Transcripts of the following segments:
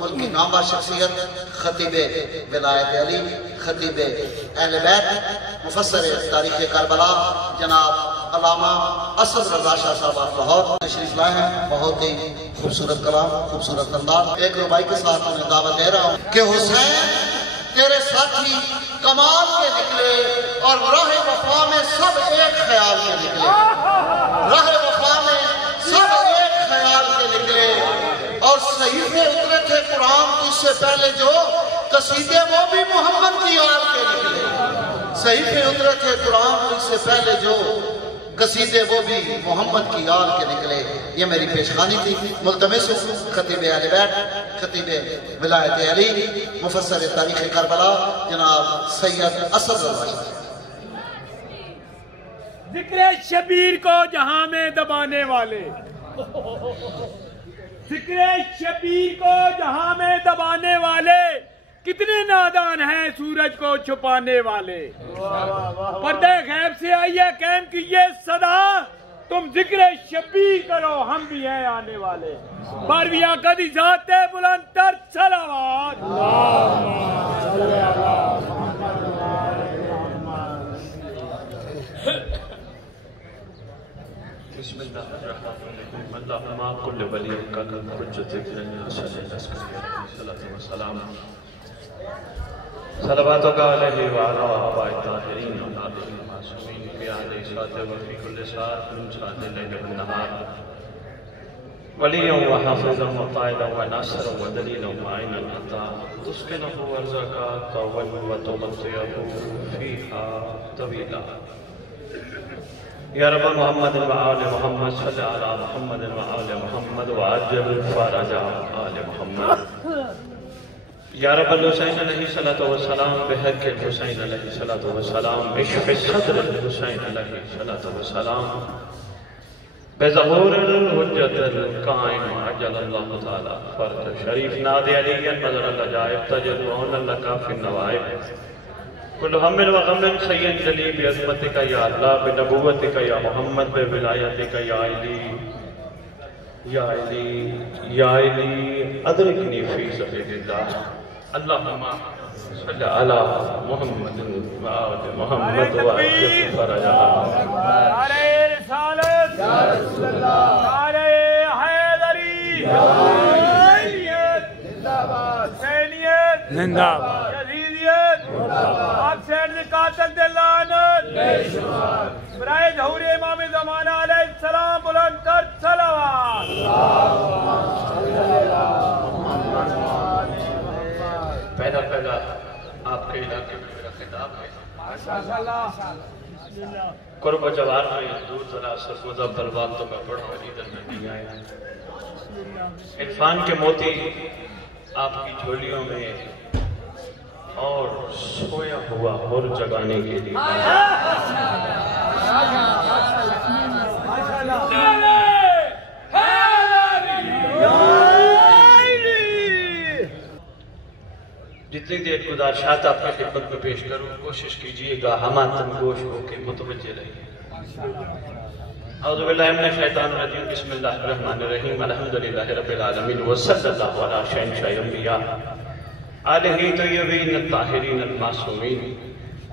ملک کی نامور شخصیت خطیب ولایت علی، خطیب اہل بیت، مفسر تاریخ کربلا جناب علامہ اسد رضا شاہ صاحب لاہور تشریف لائے ہیں۔ بہت ہی خوبصورت کلام، خوبصورت انداز، ایک ربائی کے ساتھ انہیں دعوت دے رہا ہوں کہ حسین تیرے ساتھی کمال کے نکلے اور راہ وفا میں سب ایک خیال کے نکلے، راہ وفا میں سب ایک خیال کے نکلے، اور صحیفے اترے تھے قرآن تو اس سے پہلے جو قصیدے وہ بھی محمد کی آل کے نکلے، صحیفے اترے تھے قرآن تو اس سے پہلے جو قصیدے وہ بھی محمد کی آل کے نکلے۔ یہ میری پیشخانی تھی۔ ملتمس ہوں خطیب اہل بیت، خطیب ولایت علی، مفسر تاریخ کربلا جناب سید اسد رضا شاہ۔ ذکر شبیر کو جہاں میں دبانے والے، ذکر شبیر کو جہاں میں دبانے والے، کتنے نادان ہیں سورج کو چھپانے والے۔ پردہ غیب سے آئی ہے قیم کی یہ صدا، تم ذکر شبیر کرو ہم بھی ہیں آنے والے۔ بارویں آقا دی ذات بلند تر صلوات۔ بسم اللہ الرحمن الرحیم۔ اللہم کل ولی کا حجت ابن صلی اللہ علیہ وسلم صلواتک علیہ وعلی آباء الطاہرین اولاد المعصومین فی اہل ساعت وفی کل ساعت من ساعت اللیل والنہار ولیا وحافظا وقائدا وناصرا ودلیلا وعینا عطا تسکنہ ارزاقا طولا وتمتعہ فیہا طویلا۔ یا رب محمد وآل محمد صلی علی محمد وآل محمد وعجل فرج آل محمد۔ یا رب الحسین علیہ السلام بحق الحسین علیہ السلام بشف صدر الحسین علیہ السلام بظہور الحجت القائم عجل اللہ تعالی فرد شریف ناد علی نظر العجائب تجدون اللہ کافی النوائب کل ہم و غم سید جلی بعظمتک یا اللہ بنبوتک یا محمد بولایتک یا علی یا علی یا علی ادرکنی فی سبیل اللہ۔ اللہم صلی علی محمد و آل محمد و عجل فرجا۔ نعرہ رسالت یا رسول اللہ، نعرہ حیدری حسینیت زندہ باد، حسینیت زندہ باد، یزیدیت آپ سینڈ قاتل دلانت برائے ظہور امام زمانہ علیہ السلام بلند تر صلوات۔ پہلا آپ کے علاقے میں میرا خطاب ہے۔ قرب و جوار میں دور دراز سرگوزہ بلوان تو میں پڑھا ادھر میں نہیں آیا۔ عرفان کے موتی آپ کی جھولیوں میں اور سویا ہوا ہر جگانے کے لیے جتنی دیر گزارشات آپ کی خدمت میں پیش کروں کوشش کیجئے گا ہماتن گوش ہو کے متوجہ رہیے۔ اعوذ باللہ من الشیطان الرجیم، بسم اللہ الرحمن الرحیم، الحمدللہ رب العالمین وصلی اللہ علی شہنشاہ الانبیاء آلہ طیبین الطاہرین المعصومین،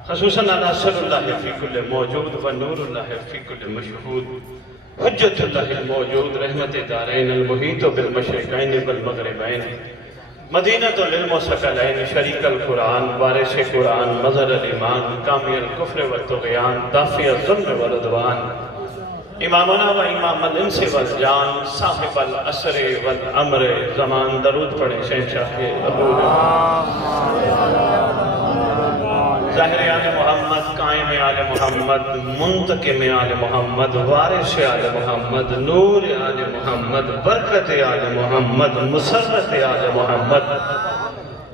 خصوصاً علی سر اللہ فی کل موجود و نور اللہ فی کل مشہود، حجت اللہ الموجود، رحمت دارین المحیط بالمشرقین والمغربین، مدینۃ العلم و ثقلین، شریک القرآن، وارث قرآن، مظہر الایمان، کامی الکفر والطغیان، دافع الظلم والعدوان، امامنا و امام الانس والجان، صاحب العصر والامر زمان۔ درود پڑھیں شہنشاہ عبود، ظاہر آل محمد، قائم آل محمد، منتقم آل محمد، وارث آل محمد، نور آل محمد، برکت آل محمد، مسرت آل محمد،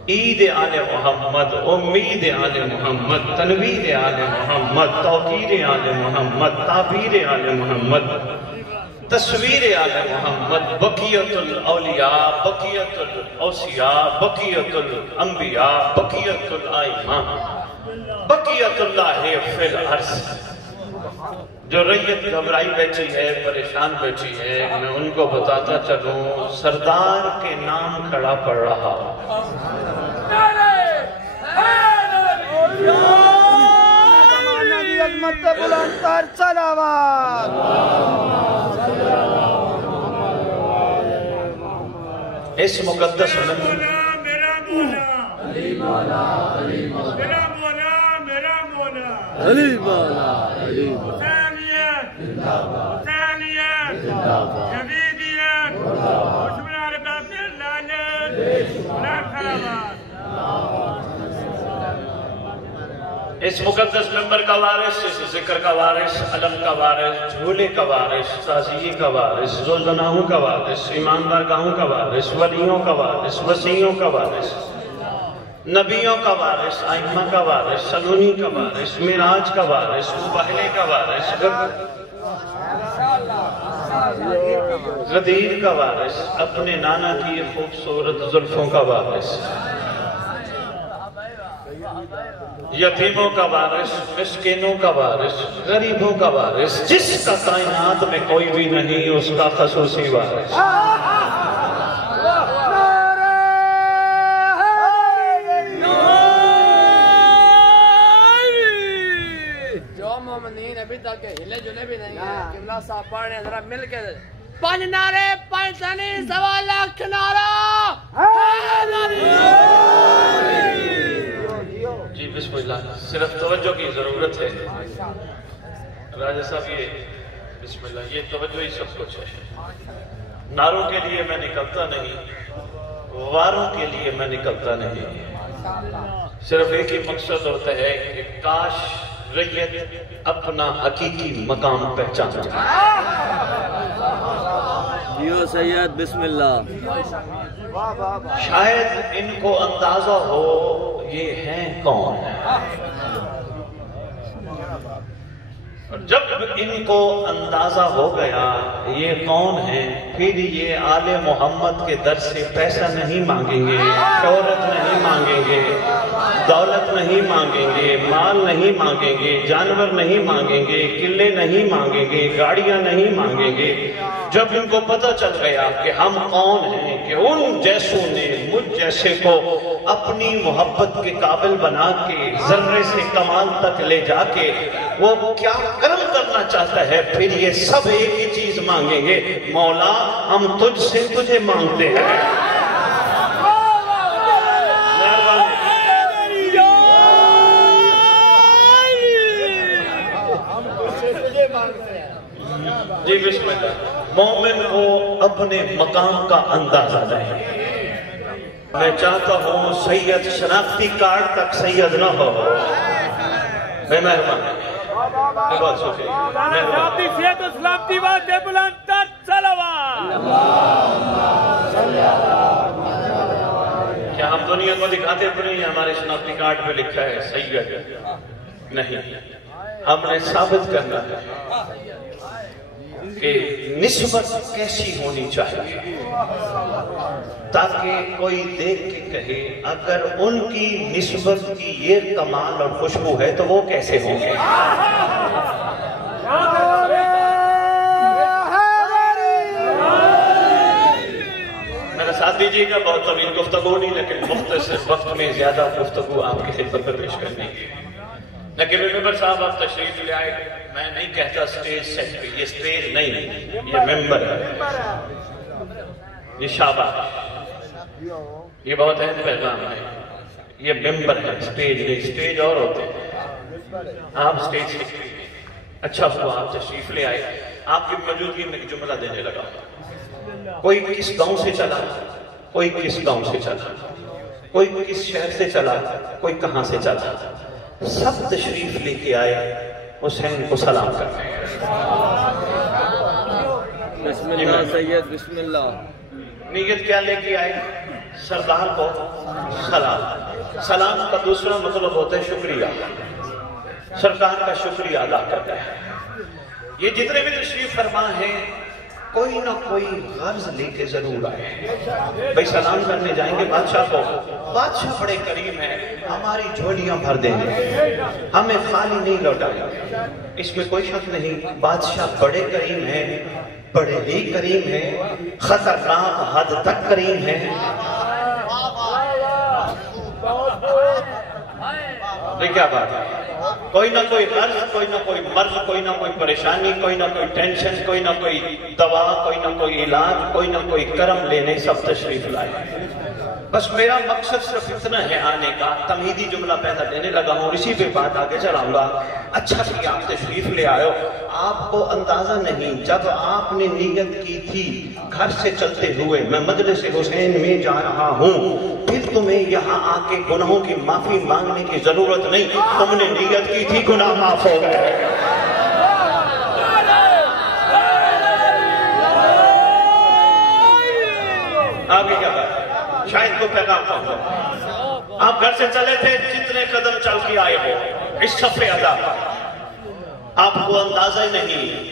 عید آل محمد، امید آل محمد، تنویر آل محمد، توقیر آل محمد، تعبیر آل محمد، تصویر آل محمد، بقیت الاولیاء، بقیت الاوصیاء، بقیت الانبیاء، بقیت الائمہ، بقیت اللہ فی الارض، جو ریت گھبرائی بیٹھی ہے، پریشان بیٹھی ہے، میں ان کو بتاتا چلوں سردار کے نام کھڑا پڑ رہا. اس مقدس اس مقدس ممبر کا وارث، اس ذکر کا وارث، علم کا وارث، جھولے کا وارث، تعزیے کا وارث، زلزناہوں کا وارث، ایماندار گاہوں کا وارث، ولیوں کا وارث، وسیعوں کا وارث، نبیوں کا وارث، ائمہ کا وارث، سلونی کا وارث، معراج کا وارث، بہلے کا وارث، غدیر کا وارث، اپنے نانا کی خوبصورت زلفوں کا وارث، یتیموں کا وارث، مسکینوں کا وارث، غریبوں کا وارث، جس کا کائنات میں کوئی بھی نہیں اس کا خصوصی وارث. جو مومنین ابھی تک ہلے جلے بھی نہیں ہیں، قبلہ صاحب پڑھنے ذرا مل کے 5 نعرے 5 تنی 1.25 لاکھ نعرہ. جی بسم اللہ. صرف توجہ کی ضرورت ہے راجہ صاحب. یہ بسم اللہ، یہ توجہ ہی سب کچھ ہے. نعروں کے لیے میں نکلتا نہیں، واروں کے لیے میں نکلتا نہیں. صرف ایک ہی مقصد ہوتا ہے کہ کاش ریت اپنا حقیقی مقام پہچان جائے. جیو سید بسم اللہ. شاید ان کو اندازہ ہو یہ ہیں کون. اور جب ان کو اندازہ ہو گیا یہ کون ہیں، پھر یہ آل محمد کے در سے پیسہ نہیں مانگیں گے، شہرت نہیں مانگیں گے، دولت نہیں مانگیں گے، مال نہیں مانگیں گے، جانور نہیں مانگیں گے، قلعے نہیں مانگیں گے، گاڑیاں نہیں مانگیں گے. جب ان کو پتہ چل گیا کہ ہم کون ہیں، کہ ان جیسوں نے مجھ جیسے کو اپنی محبت کے قابل بنا کے ذرے سے کمال تک لے جا کے وہ کیا کرم کرنا چاہتا ہے، پھر یہ سب ایک ہی چیز مانگیں گے، مولا ہم تجھ سے تجھے مانگتے ہیں. جی بسم اللہ. مومن کو اپنے مقام کا اندازہ نہیں. میں چاہتا ہوں سید شناختی کارڈ تک سید نہ ہو. میں مہربان بہت شکریہ. صحت و سلامتی واسطے بلند تر صلوات. کیا ہم دنیا کو دکھاتے تو نہیں ہمارے شناختی کارڈ پہ لکھا ہے سید؟ نہیں. ہم نے ثابت کرنا ہے کہ نسبت کیسی ہونی چاہیے تاکہ کوئی دیکھ کے کہے اگر ان کی نسبت کی یہ کمال اور خوشبو ہے تو وہ کیسے ہوں گے. میرا ساتھ دیجیے گا. بہت طویل گفتگو نہیں لیکن مختصر وقت میں زیادہ گفتگو آپ کی خدمت پر پیش کرنے کی. لیکن ممبر صاحب آپ تشریف لے آئے. میں نہیں کہتا سٹیج سیٹ پہ، یہ سٹیج نہیں، یہ ممبر ہے، یہ شاباش، یہ بہت اہم پیغام ہے. یہ ممبر ہے، سٹیج نہیں. سٹیج اور ہوتے ہیں، آپ سٹیج سیٹ پہ. اچھا ہوا آپ تشریف لے آئے. آپ کی موجودگی میں ایک جملہ دینے لگا. کوئی کس گاؤں سے چلا، کوئی کس گاؤں سے چلا، کوئی کس شہر سے چلا، کوئی کہاں سے چلا، سب تشریف لے کے آئے حسین کو سلام کرتے ہیں. بسم اللہ سید بسم اللہ. نیت کیا لے کے آئے؟ سردار کو سلام. سلام کا دوسرا مطلب ہوتا ہے شکریہ. سرکار کا شکریہ ادا کرتا ہے. یہ جتنے بھی تشریف فرما ہیں کوئی نہ کوئی غرض لے کے ضرور آئے. بھئی سلام کرنے جائیں گے بادشاہ کو، بادشاہ بڑے کریم ہیں، ہماری جھولیاں بھر دیں گے، ہمیں خالی نہیں لوٹائیں گے، اس میں کوئی شک نہیں۔ بادشاہ بڑے کریم ہیں، بڑے ہی کریم ہیں، خطرناک حد تک کریم ہیں۔ کیا بات ہے، کوئی نہ کوئی غرض، کوئی نہ کوئی مرض، کوئی نہ کوئی پریشانی، کوئی نہ کوئی ٹینشن، کوئی نہ کوئی دوا، کوئی نہ کوئی علاج، کوئی نہ کوئی کرم لینے سب تشریف لائے۔ بس میرا مقصد صرف اتنا ہے آنے کا، تمہیدی جملہ پہلا دینے لگا ہوں، اسی پہ بات آگے چلاؤں گا۔ اچھا کہ آپ تشریف لے آئے ہو، آپ کو اندازہ نہیں، جب آپ نے نیت کی تھی گھر سے چلتے ہوئے میں مجلس حسین میں جا رہا ہوں، پھر تمہیں یہاں آ کے گناہوں کی معافی مانگنے کی ضرورت نہیں، تم نے نیت کی تھی، گناہ معاف ہو گئے۔ آگے کیا بات ہے؟ شاید کو پیغام پہنچا، آپ گھر سے چلے تھے، جتنے قدم چل کے آئے ہو اس صفحے ادا پر، آپ کو اندازہ ہی نہیں،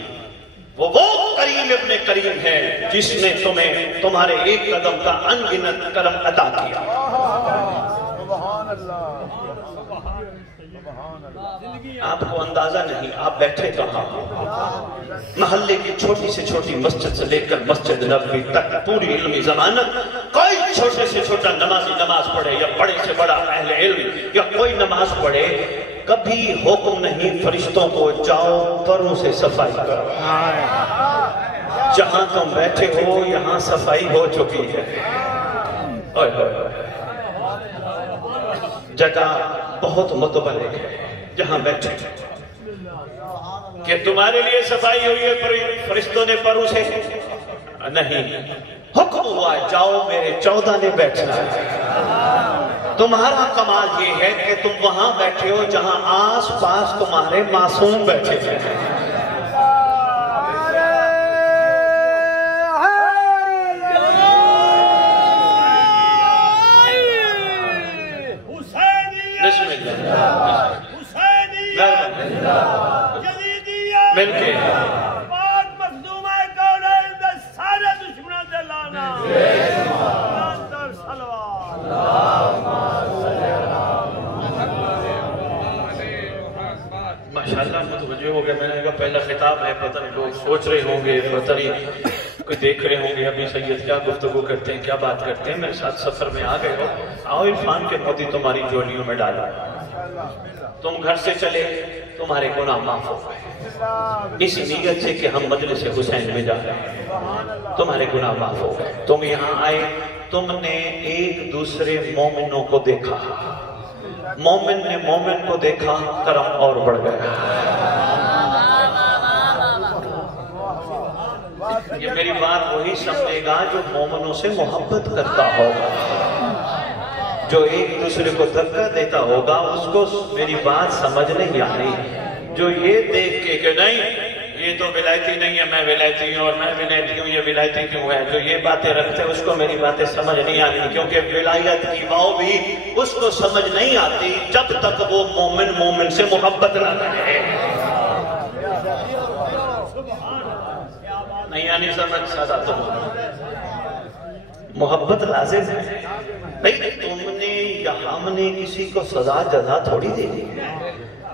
وہ کریم ابن کریم ہے جس نے تمہیں تمہارے ایک قدم کا انگنت کرم عطا کیا۔ آپ کو اندازہ نہیں، آپ بیٹھے کہاں، محلے کی چھوٹی سے چھوٹی مسجد سے لے کر مسجد نبوی تک پوری علمی ضمانت، کوئی چھوٹے سے چھوٹا نمازی نماز پڑھے یا بڑے سے بڑا اہل علم یا کوئی نماز پڑھے، کبھی حکم نہیں فرشتوں کو جاؤ پروں سے صفائی کرو۔ جہاں تم بیٹھے ہو یہاں صفائی ہو چکی ہے، جگہ بہت متبرک ہے جہاں بیٹھے، کہ تمہارے لیے صفائی ہوئی ہے فرشتوں نے پروں سے نہیں، حکم ہوا ہے جاؤ میرے 14 نے بیٹھنا ہے۔ تمہارا کمال یہ ہے کہ تم وہاں بیٹھے ہو جہاں آس پاس تمہارے معصوم بیٹھے ہیں۔ بسم اللہ مل کے ماشاءاللہ متوجہ ہو گئے۔ میں نے کہا پہلا خطاب ہے، پتہ نہیں لوگ سوچ رہے ہوں گے، پتہ نہیں کوئی دیکھ رہے ہوں گے ابھی سید کیا گفتگو کرتے ہیں، کیا بات کرتے ہیں۔ میرے ساتھ سفر میں آ گئے ہو، آؤ عرفان کے موتی تمہاری جولیوں میں ڈالا، تم گھر سے چلے تمہارے گناہ معاف ہو گئے، اس نیت سے کہ ہم مجلس حسین میں جا رہے ہیں، تمہارے گناہ معاف ہو گئے۔ تم یہاں آئے، تم نے ایک دوسرے مومنوں کو دیکھا، مومن نے مومن کو دیکھا، کرم اور بڑھ گیا۔ یہ میری بات وہی سمجھے گا جو مومنوں سے محبت کرتا ہوگا، جو ایک دوسرے کو دھکا دیتا ہوگا اس کو میری بات سمجھ نہیں آنی۔ جو یہ دیکھ کے کہ نہیں یہ تو ولایتی نہیں ہے، میں ولایتی ہوں اور میں ولایتی ہوں، یہ ولایتی کیوں ہے، جو یہ باتیں رکھتے ہیں اس کو میری باتیں سمجھ نہیں آنی، کیونکہ ولایت کی واؤ بھی اس کو سمجھ نہیں آتی جب تک وہ مومن مومن سے محبت نہ کرے۔ نہیں آنی سمجھ سادہ تو محبت لازم ہے۔ بھئی تم نے یا ہم نے کسی کو سزا جزا تھوڑی دے دی،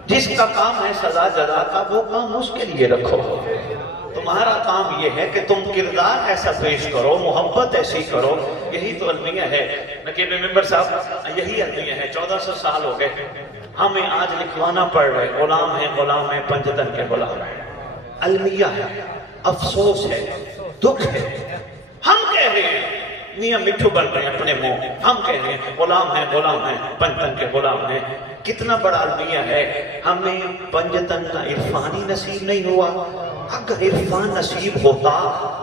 جس کا کام ہے سزا جزا کا وہ کام اس کے لیے رکھو۔ تمہارا کام یہ ہے کہ تم کردار ایسا پیش کرو، محبت ایسی کرو، یہی تو المیہ ہے۔ نقیب ممبر صاحب یہی المیہ ہے، 1400 سال ہو گئے ہمیں آج لکھوانا پڑ رہے، غلام ہیں پنجتن کے غلام ہیں، المیہ ہے، افسوس ہے، دکھ ہے۔ ہم کہہ رہے ہیں میاں مٹھو بن رہے ہیں اپنے منہ، ہم کہہ رہے ہیں غلام ہیں پنجتن کے غلام ہیں۔ کتنا بڑا المیہ ہے، ہمیں پنجتن کا عرفان ہی نصیب نہیں ہوا۔ اگر عرفان نصیب ہوتا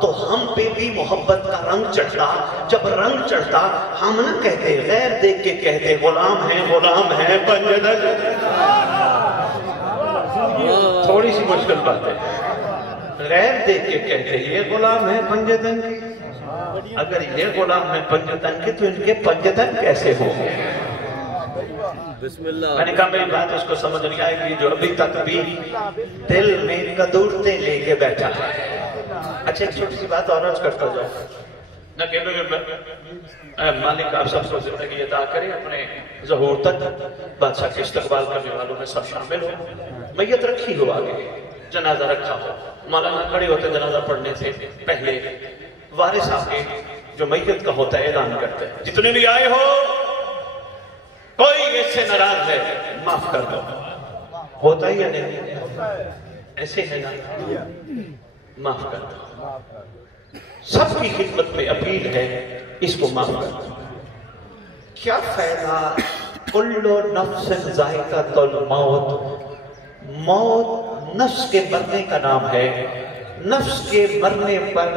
تو ہم پہ بھی محبت کا رنگ چڑھتا، جب رنگ چڑھتا ہم نہ کہتے، غیر دیکھ کے کہتے غلام ہیں پنجتن۔ تھوڑی سی مشکل بات ہے، غیر دیکھ کے کہتے یہ غلام ہیں پنجتن کے، اگر یہ غلام ہیں پنجتن کے تو ان کے پنجتن کیسے ہو گئے؟ بسم اللہ۔ میں نے کہا میری بات اس کو سمجھ نہیں آئے گی جو ابھی تک بھی دل میں کدورتے لے کے بیٹھا ہے۔ اچھا ایک چھوٹی سی بات اور عرض کرتا جاؤ، نہ کہ مالک آپ سب کو زندگی عطا کرے، اپنے ظہور تک بادشاہ کے استقبال کرنے والوں میں سب شامل ہو. میت رکھی ہو آگے، جنازہ رکھا ہو، مولانا کھڑے ہوتے جنازہ پڑھنے سے پہلے وارث آگے جو میت کا ہوتا ہے اعلان کرتے ہیں، جتنے بھی آئے ہو کوئی اس سے ناراض ہے معاف کر دو. ہوتا ہی یا نہیں؟ ایسے ہے نا، معاف کر دو. سب کی خدمت میں اپیل ہے اس کو معاف کر دو. کیا فائدہ کل نفس ذائقۃ الموت، موت نفس کے مرنے کا نام ہے. نفس کے مرنے پر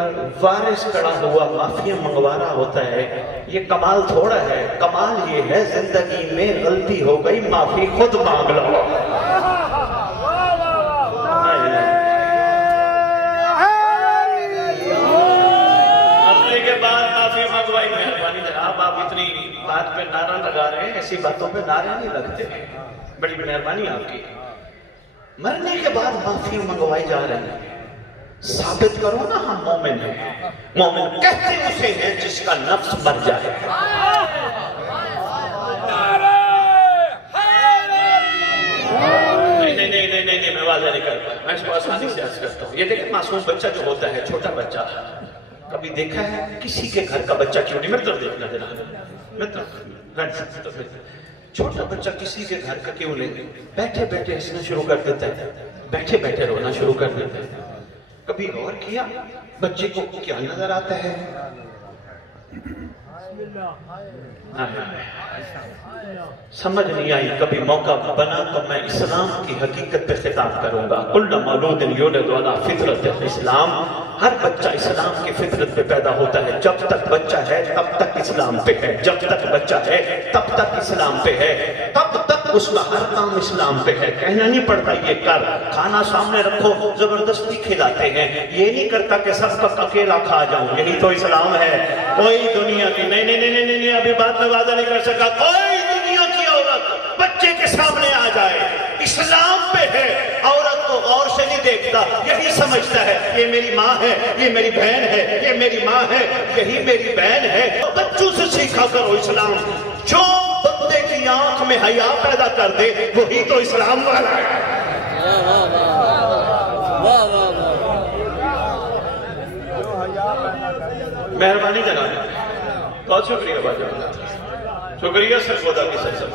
وارث کھڑا ہوا معافی منگوا رہا ہوتا ہے. یہ کمال تھوڑا ہے، کمال یہ ہے زندگی میں غلطی ہو گئی معافی خود مانگ لو. مرنے کے بعد معافی منگوائی، مہربانی جناب آپ اتنی بات پہ نعرہ لگا رہے ہیں، ایسی باتوں پہ نعرے نہیں لگتے. بڑی مہربانی آپ کی. مرنے کے بعد معافی منگوائی جا رہی ہیں. ثابت کرو نا ہم مومن ہیں. مومن کہتے اسے ہیں جس کا نفس مر جائے. نہیں میں واضح نہیں کرتا، میں اس کو آسانی سے عرض کرتا ہوں. یہ دیکھیں معصوم بچہ جو ہوتا ہے، چھوٹا بچہ، کبھی دیکھا ہے کسی کے گھر کا بچہ کیوں نہیں؟ مطلب دیکھنا دینا چھوٹا بچہ کسی کے گھر کا کیوں نہیں بیٹھے بیٹھے ہنسنا شروع کر دیتا ہے، بیٹھے بیٹھے رونا شروع کر دیتا ہے. کبھی غور کیا بچے کو کیا نظر آتا ہے؟ سمجھ نہیں آئی. کبھی موقع بنا تو میں اسلام کی حقیقت پہ خطاب کروں گا. کل مولود یولد علی فطرت الاسلام، ہر بچہ اسلام کی فطرت پہ پیدا ہوتا ہے. جب تک بچہ ہے تب تک اسلام پہ ہے، جب تک بچہ ہے تب تک اسلام پہ ہے، تب تک اس کا ہر کام اسلام پہ ہے. کہنا نہیں پڑتا یہ کر، کھانا سامنے رکھو زبردستی کھلاتے ہیں. یہ نہیں کرتا کہ سب کا اکیلا کھا جاؤں، یہی تو اسلام ہے. کوئی دنیا کی نہیں ابھی بات میں وعدہ نہیں کر سکا. کوئی دنیا کی عورت بچے کے سامنے آ جائے اسلام پہ ہے، عورت کو غور سے نہیں دیکھتا، یہی سمجھتا ہے یہ میری ماں ہے، یہ میری بہن ہے، یہ میری ماں ہے، یہی میری بہن ہے. بچوں سے سیکھا کرو اسلام. جو بندے کی آنکھ میں حیا پیدا کر دے وہی تو اسلام والا ہے. مہربانی جناب، بہت شکریہ باجا، شکریہ سر خدا کی سر.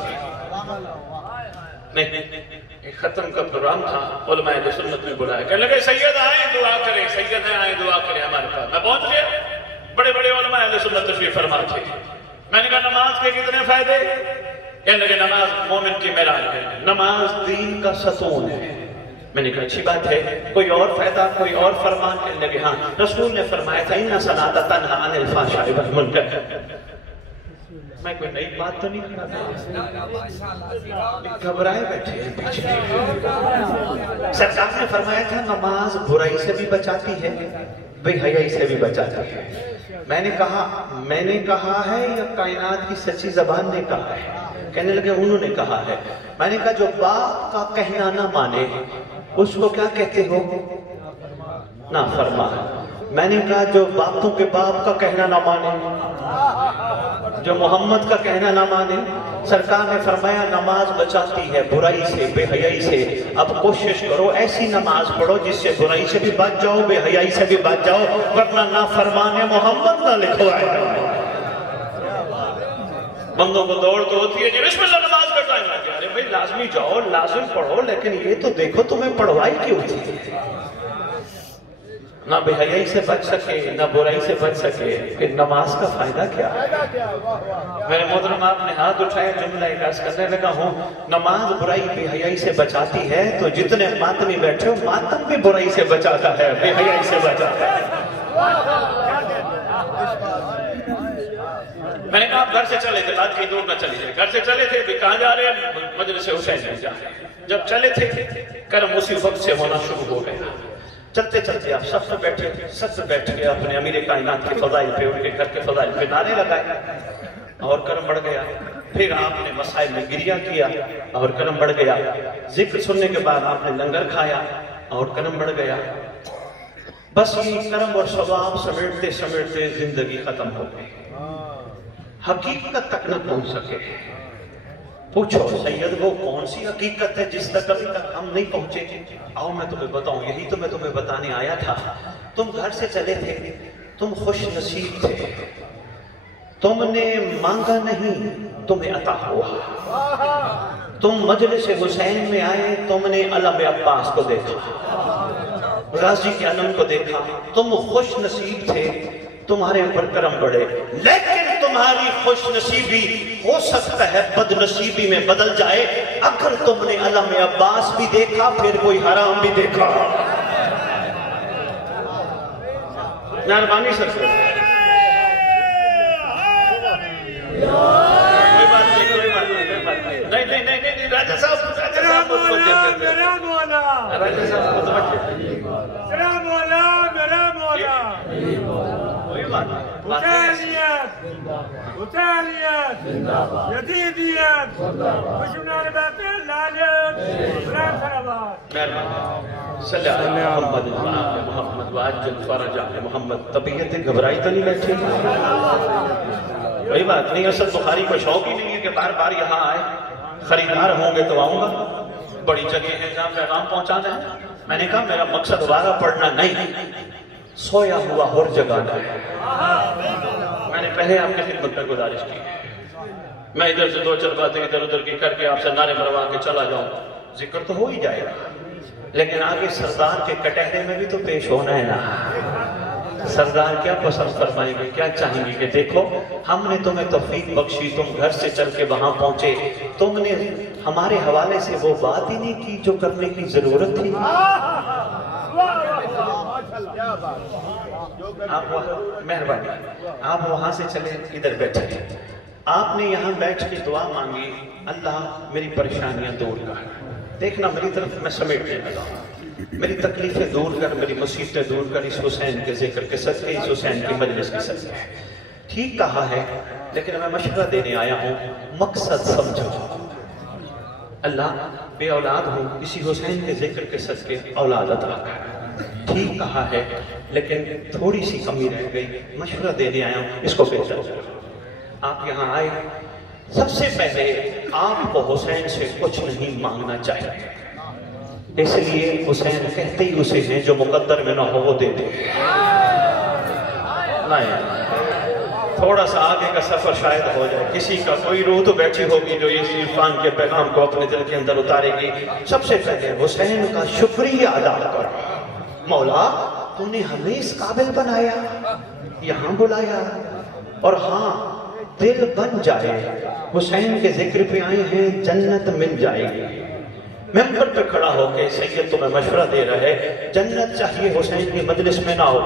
نہیں ایک ختم کا پروگرام تھا، علماء اہل سنت میں بلایا، کہنے لگے سید آئیں دعا کریں، سید آئیں دعا کریں ہمارے پاس. میں پہنچ گیا، بڑے بڑے علماء اہل سنت تشریف فرما تھے. میں نے کہا نماز کے کتنے فائدے؟ کہنے لگے نماز مومن کی معراج ہے، نماز دین کا ستون ہے. میں نے کہا اچھی بات ہے، کوئی اور فائدہ، کوئی اور فرمان؟ کہنے لگے ہاں، رسول نے فرمایا تھا ان صلاۃ تنہی عن الفحشاء والمنکر. میں کوئی نئی بات تو نہیں کرتا، گھبرائے بیٹھے ہیں پیچھے. سرکار نے فرمایا تھا نماز برائی سے بھی بچاتی ہے، بے حیائی سے بھی بچاتی ہے. میں نے کہا ہے یا کائنات کی سچی زبان نے کہا ہے؟ کہنے لگے انہوں نے کہا ہے. میں نے کہا جو باپ کا کہنا نہ مانے اس کو کیا کہتے ہو؟ نافرمان. میں نے کہا جو باپوں کے باپ کا کہنا نہ مانے، جو محمد کا کہنا نہ مانے. سرکار نے فرمایا نماز بچاتی ہے برائی سے، بے حیائی سے. اب کوشش کرو ایسی نماز پڑھو جس سے برائی سے بھی بچ جاؤ، بے حیائی سے بھی بچ جاؤ، ورنہ نافرمان محمد نہ لکھوائے. بندوں کو دوڑ تو ہوتی ہے جی بسم اللہ نماز کا ٹائم لگ گیا. ارے بھائی لازمی جاؤ، لازم پڑھو، لیکن یہ تو دیکھو تمہیں پڑھوائی کیوں تھی؟ نہ بے حیائی سے بچ سکے، نہ برائی سے بچ سکے، کہ نماز کا فائدہ کیا ہے؟ میرے محترم آپ نے ہاتھ اٹھائے، جملہ ایک عرض کرنے لگا ہوں. نماز برائی بے حیائی سے بچاتی ہے تو جتنے ماتمی بیٹھے ہو ماتم بھی برائی سے بچاتا ہے، بے حیائی سے بچاتا ہے. میں نے کہا آپ گھر سے چلے تھے، بات کہیں دور نہ چلی جائے. گھر سے چلے تھے، بھی کہاں جا رہے ہیں؟ مجلس حسین میں جا رہے ہیں. جب چلے تھے کرم اسی وقت سے ہونا شروع ہو گیا. چلتے چلتے آپ سب سے بیٹھے، سب سے بیٹھ گیا اپنے امیر کائنات کے فضائل پہ، ان کے گھر کے فضائل پہ نعرے لگائے اور کرم بڑھ گیا. پھر آپ نے مسائل میں گریہ کیا اور کرم بڑھ گیا. ذکر سننے کے بعد آپ نے لنگر کھایا اور کرم بڑھ گیا. بس یہ کرم اور ثواب سمیٹتے سمیٹتے زندگی ختم ہو گئی، حقیقت تک نہ پہنچ سکے۔ پوچھو سید وہ کون سی حقیقت ہے جس تک ابھی تک ہم نہیں پہنچے؟ آؤ میں تمہیں بتاؤں، یہی تو میں تمہیں بتانے آیا تھا۔ تم گھر سے چلے تھے، تم خوش نصیب تھے، تم نے مانگا نہیں، تمہیں عطا ہوا۔ تم مجلس حسین میں آئے، تم نے علم عباس کو دیکھا، غازی کے علم کو دیکھا، تم خوش نصیب تھے، تمہارے اوپر کرم بڑھے، لیکن تمہاری خوش نصیبی ہو سکتا ہے بد نصیبی میں بدل جائے اگر تم نے علم عباس بھی دیکھا پھر کوئی حرام بھی دیکھا۔ مہربانی سر سے نہیں راجہ صاحب محمد واجل فرج محمد۔ طبیعت گھبرائی تو نہیں بیٹھی؟ کوئی بات نہیں، اصل بخاری کو شوق ہی نہیں ہے کہ بار بار یہاں آئے، خریدار ہوں گے تو آؤں گا، بڑی جگہ ہے جہاں پیغام پہنچانا ہے۔ میں نے کہا میرا مقصد وعدہ پڑھنا نہیں، سویا ہوا ہر جگانا ہے۔ میں نے پہلے آپ کی خدمت میں گزارش کی، میں ادھر سے دو چار باتیں ادھر ادھر کی کر کے آپ سے نعرے مروا کے چلا جاؤں، ذکر تو ہو ہی جائے گا، لیکن آگے سردار کے کٹہرے میں بھی تو پیش ہونا ہے نا۔ سردار کیا پسند فرمائیں گے، کیا چاہیں گے کہ دیکھو ہم نے تمہیں توفیق بخشی، تم گھر سے چل کے وہاں پہنچے، تم نے ہمارے حوالے سے وہ بات ہی نہیں کی جو کرنے کی ضرورت تھی۔ آپ مہربانی آپ وہاں سے چلے ادھر بیٹھے، آپ نے یہاں بیٹھ کے دعا مانگی، اللہ میری پریشانیاں دور کر۔ دیکھنا میری طرف میں سمیٹنے لگا، میری تکلیفیں دور کر، میری مصیبتیں دور کر، اس حسین کے ذکر کے صدقے، اس حسین کی مجلس کے صدقے۔ ٹھیک کہا ہے، لیکن میں مشورہ دینے آیا ہوں، مقصد سمجھو۔ اللہ بے اولاد ہوں، اسی حسین کے ذکر کے صدقے اولاد عطا کر۔ ٹھیک کہا ہے، لیکن تھوڑی سی کمی رہ گئی، مشورہ دینے آیا ہوں، اس کو بہتر کرو۔ آپ یہاں آئے، سب سے پہلے آپ کو حسین سے کچھ نہیں مانگنا چاہیے، اس لیے حسین کہتے ہی اسے ہیں جو مقدر میں نہ ہو وہ دے دے۔ تھوڑا سا آگے کا سفر شاید ہو جائے، کسی کا کوئی روح تو بیٹھی ہوگی جو اس عرفان کے پیغام کو اپنے دل کے اندر اتارے گی۔ سب سے پہلے حسین کا شکریہ ادا کرو، مولا تو نے ہمیں اس قابل بنایا، یہاں بلایا، اور ہاں دل بن جائے، حسین کے ذکر پہ آئے ہیں، جنت مل جائے گی۔ ممبر پہ کھڑا ہو کے سید تمہیں مشورہ دے رہا ہے، جنت چاہیے حسین کی مجلس میں نہ ہو،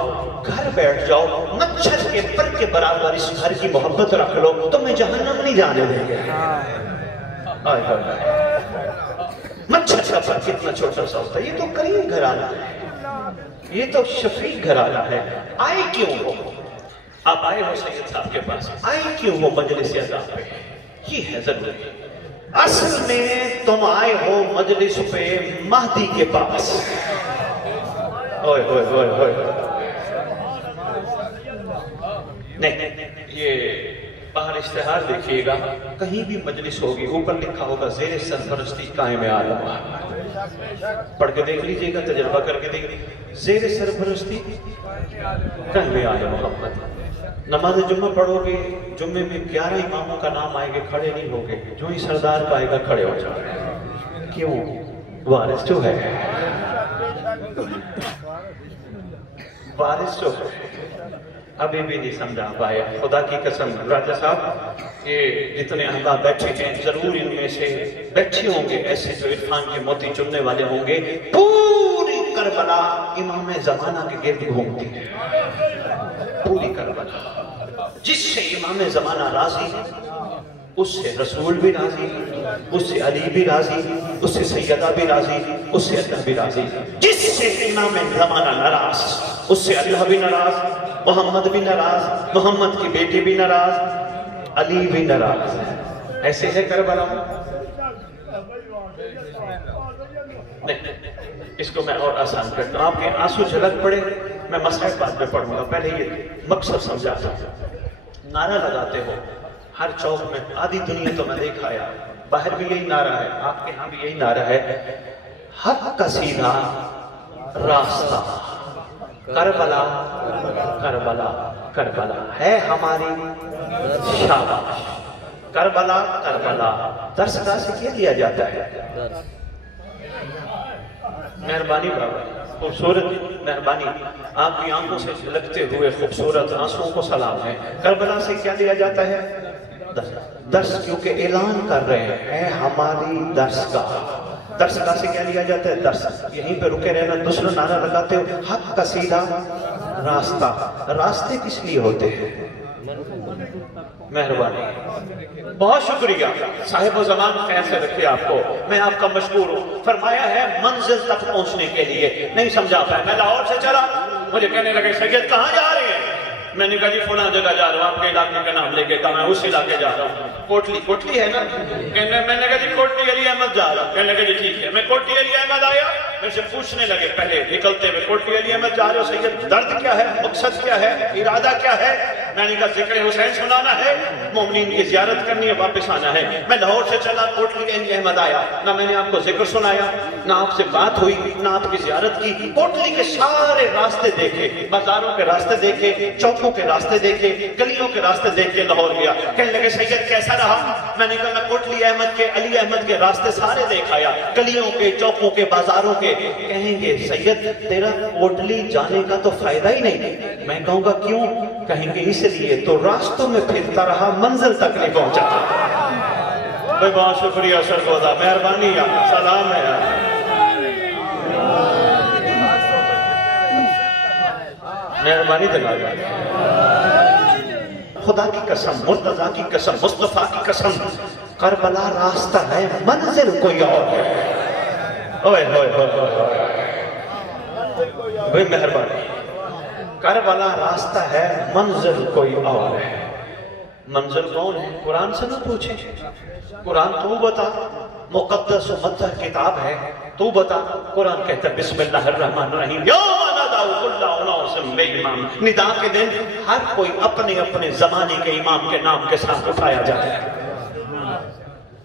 گھر بیٹھ جاؤ، مچھر کے پر کے برابر اس گھر کی محبت رکھ لو، تمہیں جہنم نہیں جانے دیں گے۔ مچھر کا پر کتنا چھوٹا سا ہوتا ہے، یہ تو کریم گھرانہ ہے، یہ تو شفیق گھرانہ ہے۔ آئے کیوں ہو؟ آپ آئے ہو سید صاحب کے پاس، آئے کیوں ہو مجلس عذاب پہ؟ یہ ہے ضروری۔ اصل میں تم آئے ہو مجلس پہ مہدی کے پاس۔ اوئے اوئے اوئے اوئے نہیں، یہ باہر اشتہار دیکھیے گا، کہیں بھی مجلس ہوگی اوپر لکھا ہوگا زیر سرپرستی قائم عالم۔ پڑھ کے دیکھ لیجئے گا، تجربہ کر کے دیکھ لیجئے، زیر سرپرستی قائم عالم محمد۔ نماز جمعہ پڑھو گے، جمعے میں 11 اماموں کا نام آئے گے، کھڑے نہیں ہوگے، جو ہی سردار کا آئے گا کھڑے ہو جائے۔ کیوں؟ وارث جو ہے، وارث جو ہے، ابھی بھی نہیں سمجھا پایا۔ خدا کی قسم راجہ صاحب، یہ جتنے احباب بیٹھے ہیں ضرور ان میں سے بیٹھے ہوں گے ایسے جو عرفان کے موتی چننے والے ہوں گے۔ پوری کربلا امام زمانہ کے گرد گھومتی ہے، پوری کربلا، جس سے امام زمانہ راضی، اس سے رسول بھی راضی، اس سے علی بھی راضی، اس سے سیدہ بھی راضی، اس سے اللہ بھی راضی۔ جس سے امام زمانہ ناراض، اس سے اللہ بھی ناراض، محمد بھی ناراض، محمد کی بیٹی بھی ناراض، علی بھی ناراض۔ ایسے ہے کربلا؟ نہیں، اس کو میں اور آسان کرتا ہوں، آپ کے آنسو جھلک پڑے، میں مسئلہ بعد میں پڑھوں گا، پہلے یہ مقصد سمجھاتا ہوں۔ نعرہ لگاتے ہو ہر چوک میں، آدھی دنیا تو میں دیکھ آیا، باہر بھی یہی نعرہ ہے، آپ کے ہاں بھی یہی نعرہ ہے، حق کا سیدھا راستہ، کربلا کربلا کربلا ہے ہماری شاباش، کربلا کربلا درس گاہ سے کیا دیا جاتا ہے؟ مہربانی بابا، خوبصورت مہربانی، آپ کی آنکھوں سے لگتے ہوئے خوبصورت آنسوں کو سلام ہے۔ کربلا سے کیا دیا جاتا ہے؟ درس، کیونکہ اعلان کر رہے ہیں ہماری درس گاہ، درس گاہ سے کیا لیا جاتا ہے؟ درس، یہیں پہ رکے رہنا، دوسرا نعرہ لگاتے ہو حق کا سیدھا راستہ۔ راستے کس لیے ہوتے ہیں؟ مہربانی، بہت شکریہ، صاحب و زمان خیر سے رکھے آپ کو، میں آپ کا مشکور ہوں۔ فرمایا ہے منزل تک پہنچنے کے لیے، نہیں سمجھا پایا، میں لاہور سے چلا، مجھے کہنے لگے سید کہاں جا رہے ہیں؟ میں نے کہا جی فلاں جگہ جا رہا ہوں، آپ کے علاقے کا نام لے کے کہا میں اس علاقے جا رہا ہوں، کوٹلی ہے نا، میں نے کہا جی کوٹلی علی احمد جا رہا ہوں، کہنے لگا جی ٹھیک ہے، میں کوٹلی علی احمد آیا، میں سے پوچھنے لگے پہلے نکلتے ہوئے کوٹلی علی احمد جا رہے ہو سید، درد کیا ہے، مقصد کیا ہے، ارادہ کیا ہے؟ میں نے کہا ذکر حسین سنانا ہے، مومنین کی زیارت کرنی ہے، واپس آنا ہے۔ میں لاہور سے چلا، کوٹلی علی احمد آیا، نہ میں نے آپ کو ذکر سنایا، نہ آپ سے بات ہوئی، نہ آپ کی زیارت کی، کوٹلی کے سارے راستے دیکھے، بازاروں کے راستے دیکھے، چوکوں کے راستے دیکھے، گلیوں کے راستے دیکھ کے لاہور گیا۔ کہنے لگے سید کیسا رہا؟ میں نے کہا میں کوٹلی احمد کے، علی احمد کے راستے سارے دیکھ آیا، گلیوں کے، چوکوں کے، بازاروں کے۔ کہیں گے سید تیرا کوٹلی جانے کا تو فائدہ ہی نہیں۔ میں کہوں گا کیوں؟ کہیں گے اس لیے تو راستوں میں پھرتا رہا، منزل تک نہیں پہنچا تھا۔ بھائی بہت شکریہ سرگودا، مہربانی ہے، سلام ہے یار، مہربانی دلا جائے۔ خدا کی قسم، مرتضیٰ کی قسم، مصطفیٰ کی قسم، کربلا راستہ ہے، منزل کوئی اور ہے۔ اوئے ہوئے ہوئے بھائی مہربانی، کربلا راستہ ہے، منزل کوئی اور ہے۔ منزل کون ہے؟ قرآن سے نہ پوچھیں، قرآن تو بتا، مقدس و مطہر کتاب ہے، تو بتا۔ قرآن کہتا ہے بسم اللہ الرحمن الرحیم، ندا کے دن ہر کوئی اپنے اپنے زمانے کے امام کے نام کے ساتھ اٹھایا جاتا ہے۔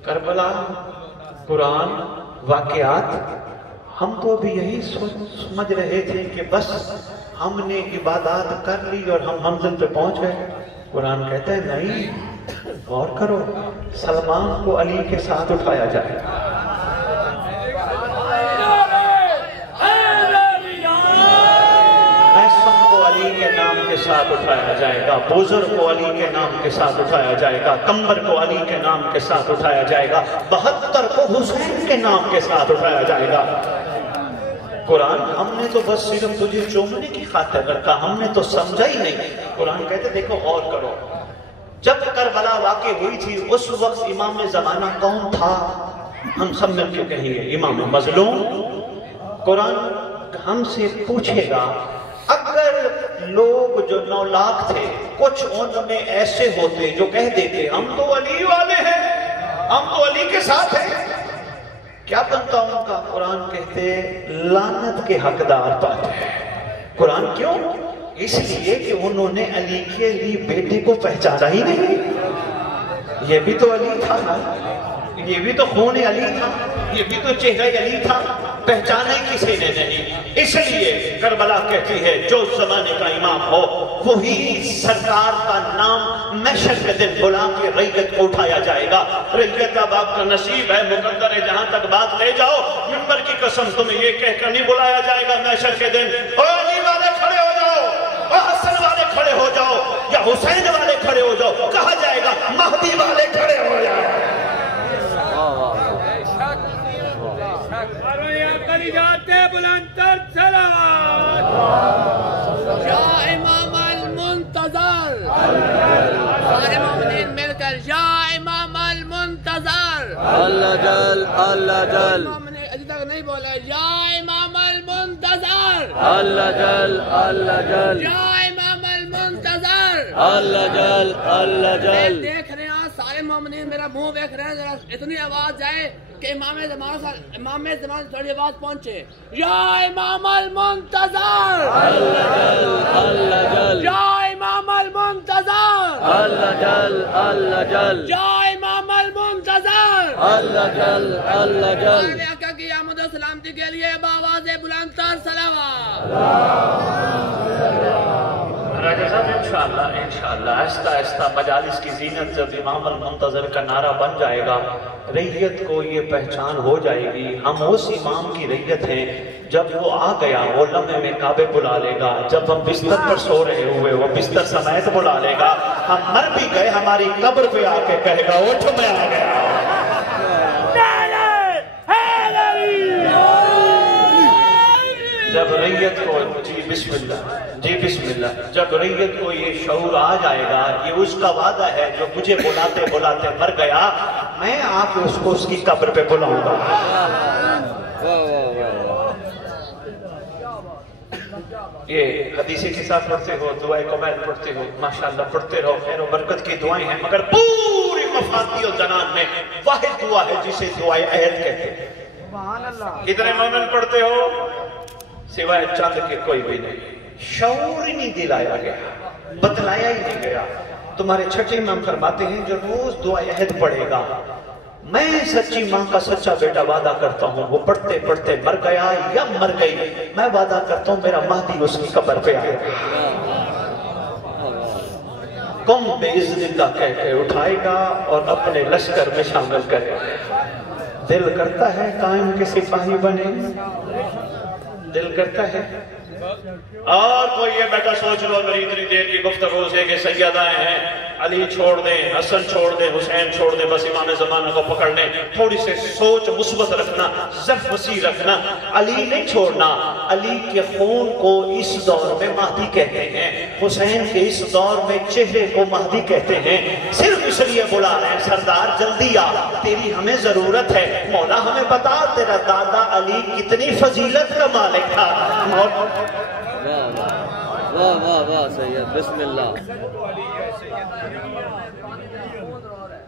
کربلا، قرآن، واقعات، ہم تو ابھی یہی سمجھ رہے تھے کہ بس ہم نے عبادات کر لی اور ہم منزل پہ پہنچ گئے۔ قرآن کہتا ہے نہیں، غور کرو، سلمان کو علی کے ساتھ اٹھایا جائے، محسن کو علی کے نام کے ساتھ اٹھایا جائے گا، بوزر کو علی کے نام کے ساتھ اٹھایا جائے گا، کمبر کو علی کے نام کے ساتھ اٹھایا جائے گا، 72 کو حسین کے نام کے ساتھ اٹھایا جائے گا۔ قرآن ہم نے تو بس صرف تجھے چومنے کی خاطر رکھا، ہم نے تو سمجھا ہی نہیں۔ قرآن کہتے دیکھو غور کرو، جب کربلا واقع ہوئی تھی اس وقت امام زمانہ کون تھا؟ ہم سب مل کے کہیں گے امام مظلوم۔ قرآن ہم سے پوچھے گا اگر لوگ جو 9 لاکھ تھے کچھ ان میں ایسے ہوتے جو کہہ دیتے ہم تو علی والے ہیں، ہم تو علی کے ساتھ ہیں، کیا بنتا ان کا؟ قرآن کہتے لعنت کے حقدار پاتے ہیں۔ قرآن کیوں؟ اس لیے کہ انہوں نے علی کے لیے بیٹے کو پہچانا ہی نہیں۔ یہ بھی تو علی تھا نا، یہ بھی تو خون علی تھا، یہ بھی تو چہرہ علی تھا، پہچانا ہی کسی نے نہیں۔ اس لیے کربلا کہتی ہے جو زمانے کا امام ہو وہی سرکار کا نام محشر کے دن بلا کے ریت کو اٹھایا جائے گا۔ ریت اب آپ کا نصیب ہے، مقدر ہے، جہاں تک بات لے جاؤ، منبر کی قسم تمہیں یہ کہہ کر نہیں بلایا جائے گا محشر کے دن او علی والے کھڑے ہو جاؤ، او حسن والے کھڑے ہو جاؤ، یا حسین والے کھڑے ہو جاؤ، کہا جائے گا مہدی والے کھڑے ہو جاؤ۔ جاتے بلندر صلوات یا امام المنتظر، سارے مومنین مل کر یا امام المنتظر، اللہ جل اللہ جل، ابھی تک نہیں بولا یا امام المنتظر، اللہ جل اللہ جل، یا امام المنتظر، اللہ جل اللہ جل۔ دیکھ رہے ہیں سارے مومنین میرا منہ دیکھ رہے ہیں ذرا اتنی آواز جائے کہ امام زمان سے تھوڑی آواز پہنچے یا امام المنتظر اللہ جل یا امام المنتظر اللہ جل اللہ جل یا امام المنتظر اللہ جل اللہ جل آقا کی آمد و سلامتی کے لیے بآواز بلند تر صلوات راجہ صاحب انشاءاللہ آہستہ آہستہ مجالس کی زینت جب امام المنتظر کا نعرہ بن جائے گا ریت کو یہ پہچان ہو جائے گی ہم اس امام کی ریت ہیں جب وہ آ گیا وہ لمحے میں کعبے بلا لے گا جب ہم بستر پر سو رہے ہوئے وہ بستر سمیت بلا لے گا ہم مر بھی گئے ہماری قبر پہ آ کے کہے گا اٹھ میں آ گیا جب ریت کو جی بسم اللہ جب ریت کو یہ شعور آ جائے گا یہ اس کا وعدہ ہے جو مجھے بلاتے بلاتے مر گیا میں آ کے اس کو اس کی قبر پہ بلاؤں گا یہ حدیث کے ساتھ پڑھتے ہو دعائے قبائل پڑھتے ہو ماشاءاللہ پڑھتے رہو خیر و برکت کی دعائیں ہیں مگر پوری مفاتیح الجنان میں واحد دعا ہے جسے دعائے عہد کہتے ہیں کتنے مومن پڑھتے ہو سوائے چاند کے کوئی بھی نہیں شعور ہی نہیں دلایا گیا بتلایا ہی نہیں گیا تمہارے چھٹے امام فرماتے ہیں جو روز دعا عہد پڑھے گا میں سچی ماں کا سچا بیٹا وعدہ کرتا ہوں وہ پڑھتے پڑھتے مر گیا یا مر گئی میں وعدہ کرتا ہوں میرا مہدی اس کی قبر پہ آئے گا کم باذن اللہ کہہ کے اٹھائے گا اور اپنے لشکر میں شامل کرے گا دل کرتا ہے قائم کے سپاہی بنے دل کرتا ہے اور کوئی یہ بیٹا سوچ لو میری اتنی دیر کی گفتگو سے کہ سیدائیں ہیں علی چھوڑ دیں حسن چھوڑ دیں حسین چھوڑ دیں بس امام زمانہ کو پکڑ لیں تھوڑی سے سوچ مثبت رکھنا ظرف وسیع رکھنا علی نہیں چھوڑنا علی کے خون کو اس دور میں مہدی کہتے ہیں حسین کے اس دور میں چہرے کو مہدی کہتے ہیں صرف اس لیے بلا رہے ہیں سردار جلدی آ تیری ہمیں ضرورت ہے مولا ہمیں بتا تیرا دادا علی کتنی فضیلت کا مالک تھا واہ واہ واہ سید بسم اللہ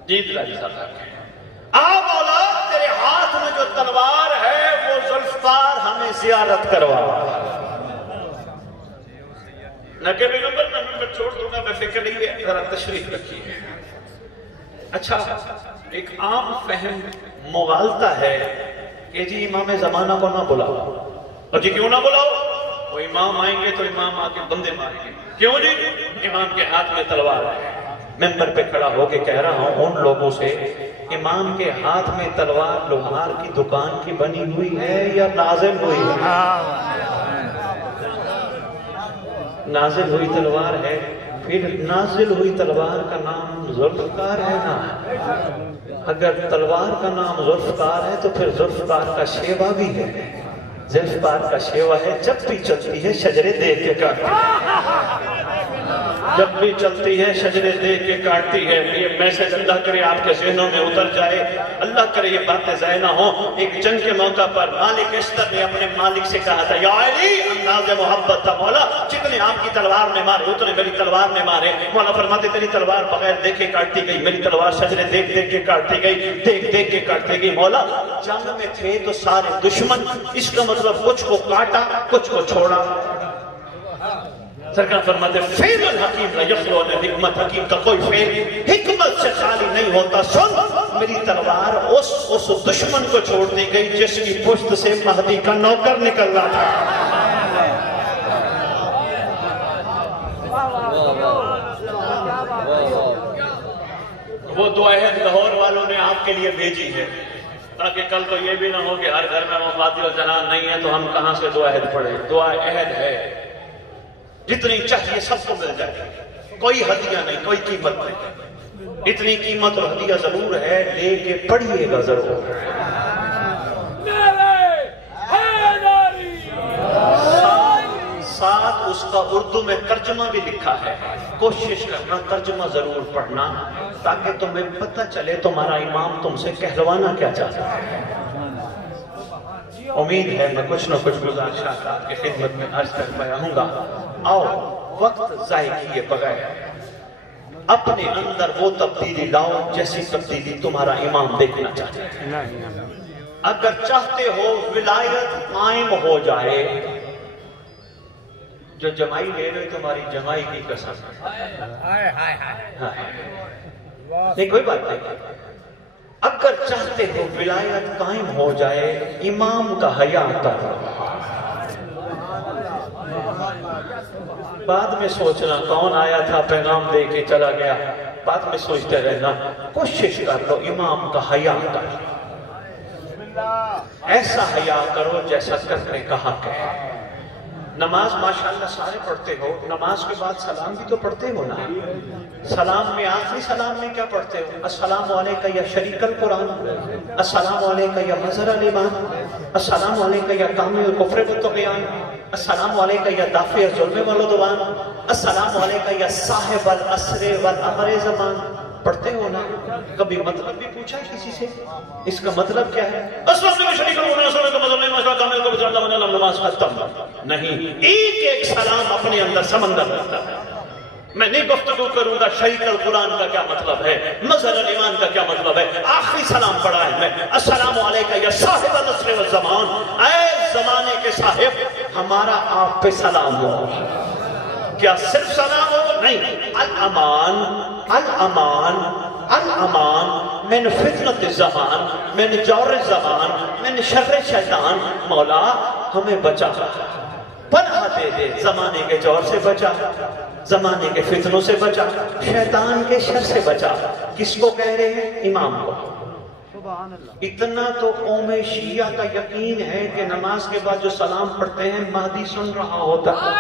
جی دلالی صاحب مولا تیرے ہاتھ میں جو تلوار ہے وہ ذوالفقار ہمیں زیارت کروا نہ کہ پیغمبر میں نمبر چھوڑ دوں گا میں فکر نہیں ہے ذرا تشریف رکھیے اچھا ایک عام فہم مغالطہ ہے کہ جی امام زمانہ کو نہ بلاؤ اور جی کیوں نہ بلاؤ وہ امام آئیں گے تو امام آ کے بندے ماریں گے کیوں جی امام کے ہاتھ میں تلوار ہے ممبر پہ کھڑا ہو کے کہہ رہا ہوں ان لوگوں سے امام کے ہاتھ میں تلوار لوہار کی دکان کی بنی ہوئی ہے یا نازل ہوئی ہے نازل ہوئی تلوار ہے پھر نازل ہوئی تلوار کا نام ذوالفقار ہے نا اگر تلوار کا نام ذوالفقار ہے تو پھر ذوالفقار کا شیوا بھی ہے ذوالفقار کا شیوا ہے جب بھی چلتی ہے شجرے دیکھ کے کاٹتی جب بھی چلتی ہے شجرے دیکھ کے کاٹتی ہے یہ میسج اللہ کرے آپ کے ذہنوں میں اتر جائے اللہ کرے یہ باتیں ضائع نہ ہوں ایک جنگ کے موقع پر مالک اشتر نے اپنے مالک سے کہا تھا یا علی انداز محبت تھا مولا جتنے آپ کی تلوار نے مارے اتنے میری تلوار نے مارے مولا فرماتے تیری تلوار بغیر دیکھے کاٹتی گئی میری تلوار شجرے دیکھ دیکھ کے کاٹتی گئی دیکھ دیکھ کے کاٹتی گئی مولا جنگ میں تھے تو سارے دشمن اس کا مطلب کچھ کو کاٹا کچھ کو چھوڑا سرکار فرماتے فیل الحکیم لا یخلو نے حکمت حکیم کا کوئی فیل حکمت سے خالی نہیں ہوتا سن میری تلوار اس دشمن کو چھوڑ دی گئی جس کی پشت سے مہدی کا نوکر نکل رہا تھا وہ دعا عہد لاہور والوں نے آپ کے لیے بھیجی ہے تاکہ کل تو یہ بھی نہ ہو کہ ہر گھر میں مفاتیح الجنان نہیں ہے تو ہم کہاں سے دعا عہد پڑھیں دعا عہد ہے جتنی چاہیے سب کو مل جائے کوئی ہدیہ نہیں کوئی قیمت نہیں اتنی قیمت اور ہدیہ ضرور ہے لے کے پڑھیے گا ضرور ساتھ اس کا اردو میں ترجمہ بھی لکھا ہے کوشش کرنا ترجمہ ضرور پڑھنا تاکہ تمہیں پتہ چلے تمہارا امام تم سے کہلوانا کیا چاہتا ہے امید ہے میں کچھ نہ کچھ گزارشات آپ کی خدمت میں عرض کر پایا ہوں گا آؤ وقت ضائع کیے بغیر اپنے اندر وہ تبدیلی لاؤ جیسی تبدیلی تمہارا امام دیکھنا چاہتے ہیں. اگر چاہتے ہو ولایت قائم ہو جائے، جو جمائی لے لو تمہاری جمائی کی قسم. نہیں کوئی بات نہیں. اگر چاہتے ہو ولایت قائم ہو جائے، امام کا حیا کرو. بعد میں سوچنا کون آیا تھا پیغام دے کے چلا گیا، بعد میں سوچتے رہنا. کوشش کر لو امام کا حیا کرو. ایسا حیا کرو جیسا کرنے کا حق ہے. نماز ماشاءاللہ سارے پڑھتے ہو، نماز کے بعد سلام بھی تو پڑھتے ہو نا. سلام میں آخری سلام میں کیا پڑھتے ہو؟ السلام علیکہ یا شریک القرآن، السلام علیکہ یا مظہر الایمان، السلام علیکہ یا کامل الکفر والطغیان، السلام علیکہ یا دافع الظلم والعدوان، السلام علیکہ یا صاحب العصر والامر زمان. پڑھتے ہو نا. کبھی مطلب بھی پوچھا ہے کسی سے اس کا مطلب کیا ہے؟ نماز ختم نہیں. ایک سلام اپنے اندر سمندر رکھتا ہے. میں نہیں گفتگو کروں گا شریک القرآن کا کیا مطلب ہے، مظہر الایمان کا کیا مطلب ہے. آخری سلام پڑھا ہے میں، السلام علیکہ یا صاحب العصر والزمان، اے زمانے کے صاحب ہمارا آپ پہ سلام ہو. کیا صرف سلام ہو؟ نہیں. الامان الامان الامان من فتنة الزمان، من جور الزمان، من شر شیطان. مولا ہمیں بچا، پناہ دے دے. زمانے کے جور سے بچا، زمانے کے فتنوں سے بچا، شیطان کے شر سے بچا. کس کو کہہ رہے ہیں؟ امام کو. اتنا تو قوم شیعہ کا یقین ہے کہ نماز کے بعد جو سلام پڑھتے ہیں مہدی سن رہا ہوتا ہے.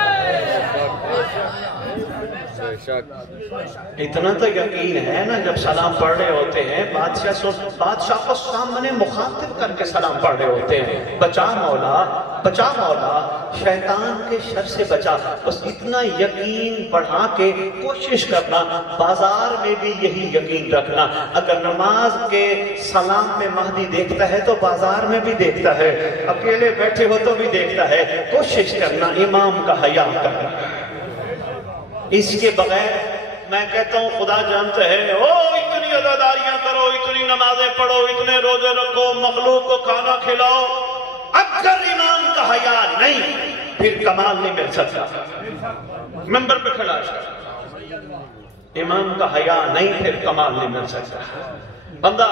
اتنا تو یقین ہے نا. جب سلام پڑھ رہے ہوتے ہیں بادشاہ کو سامنے مخاطب کر کے سلام پڑھ رہے ہوتے ہیں. بچا مولا، بچا مولا، شیطان کے شر سے بچا. بس اتنا یقین بڑھا کے کوشش کرنا. بازار میں بھی یہی یقین رکھنا. اگر نماز کے سلام میں مہدی دیکھتا ہے تو بازار میں بھی دیکھتا ہے، اکیلے بیٹھے ہو تو بھی دیکھتا ہے. کوشش کرنا امام کا حیا کرنا. اس کے بغیر میں کہتا ہوں خدا جانتا ہے. اتنی عزاداریاں کرو، اتنی نمازیں پڑھو، اتنے روزے رکھو، مخلوق کو کھانا کھلاؤ، اگر امام کا حیا نہیں پھر کمال نہیں مل سکتا. ممبر پہ کھڑا ہے، امام کا حیا نہیں پھر کمال نہیں مل سکتا. بندہ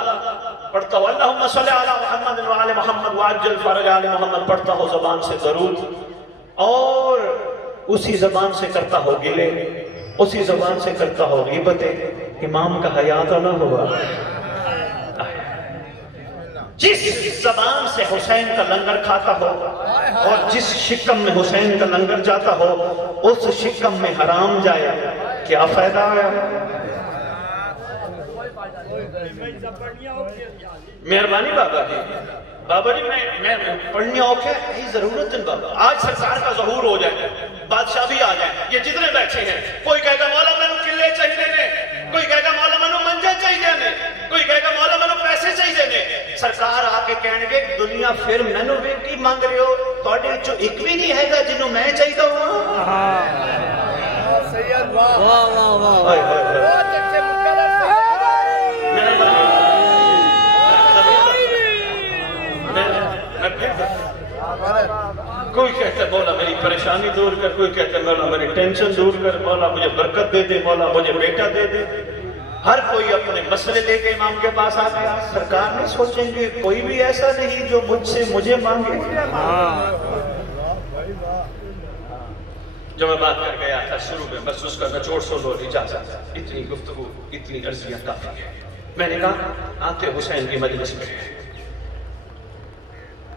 پڑھتا ہو اللہم صلی علی محمد وعلی محمد وعجل فرج علی محمد، پڑھتا ہو زبان سے درود، اور اسی زبان سے کرتا ہو گلے، اسی زبان سے کرتا ہو غیبتیں. امام کا حیا تو نہ ہوا. جس زبان سے حسین کا لنگر کھاتا ہو اور جس شکم میں حسین کا لنگر جاتا ہو اس شکم میں حرام جائے، کیا فائدہ ہے؟ مہربانی بابا جی. بابا جی میں پڑھنی اوکے یہی ضرورت ہے بابا. آج سرکار کا ظہور ہو جائے، بادشاہ بھی آ جائیں، یہ جتنے بیٹھے ہیں. کوئی کہے گا مولا میں نے قلعے چاہیے نے، کوئی کہے گا مولا میں نے منجے چاہیے نے، کوئی کہے گا مولا میں نے پیسے چاہیے نے. سرکار آ کے کہنے گے دنیا پھر میں نے بھی کی مانگ رہے ہو، تھوڑے چو ایک بھی نہیں ہے گا جنہوں میں چاہیے ہوں. سید واہ واہ واہ واہ. بہت اچھے مقرر. کوئی کہتا ہے مولا میری پریشانی دور کر، کوئی کہتا ہے مولا میری ٹینشن دور کر، مولا مجھے برکت دے دے، مولا مجھے بیٹا دے دے. ہر کوئی اپنے مسئلے لے کے امام کے پاس آ گیا. سرکار نہیں سوچیں گے کوئی بھی ایسا نہیں جو مجھ سے مجھے مانگے. جو میں بات کر گیا تھا شروع میں، بس اس کا نچوڑ سنو اجازت. اتنی گفتگو، اتنی عرضیاں کافی ہے. میں نے کہا آتے حسین کی مجلس میں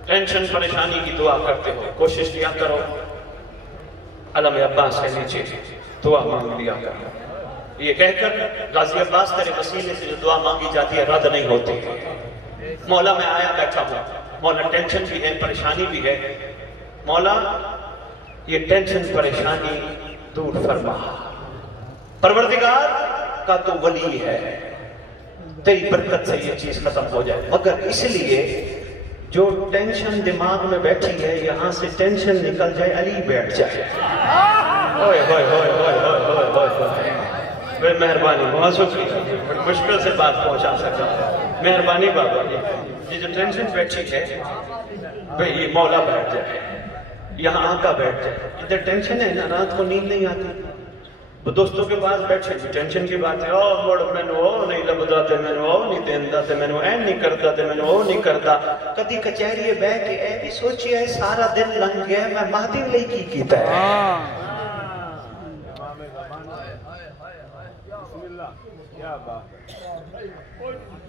ٹینشن پریشانی کی دعا کرتے ہو، کوشش کیا کرو علم عباس کے نیچے دعا مانگ لیا کرو. یہ کہہ کر غازی عباس تیرے وسیلے سے جو دعا مانگی جاتی ہے رد نہیں ہوتی. مولا میں آیا بیٹھا ہوں، مولا ٹینشن بھی ہے، پریشانی بھی ہے، مولا یہ ٹینشن پریشانی دور فرما. پروردگار کا تو ولی ہے، تیری برکت سے یہ چیز ختم ہو جائے. مگر اس لیے جو ٹینشن دماغ میں بیٹھی ہے یہاں سے ٹینشن نکل جائے، علی بیٹھ جائے. بھائی مہربانی، بہت شکریہ، بڑی مشکل سے بات پہنچا سکا، مہربانی بابا جی۔ یہ جو ٹینشن بیٹھی ہے بھائی، یہ مولا بیٹھ جائے، یہاں آقا بیٹھ جائے، ادھر ٹینشن ہے نا، رات کو نیند نہیں آتی، وہ دوستوں کے پاس بیٹھے ٹینشن کی بات ہے، مڑ میں نے وہ نہیں لبدا تے، میں نے وہ نہیں دیندا تے، میں نے این نہیں کرتا تے، میں نے وہ نہیں کرتا، کدی کچہری بیٹھ کے اے بھی سوچی ہے سارا دن لنگ گیا، میں مہدی لئی کی کیتا ہے۔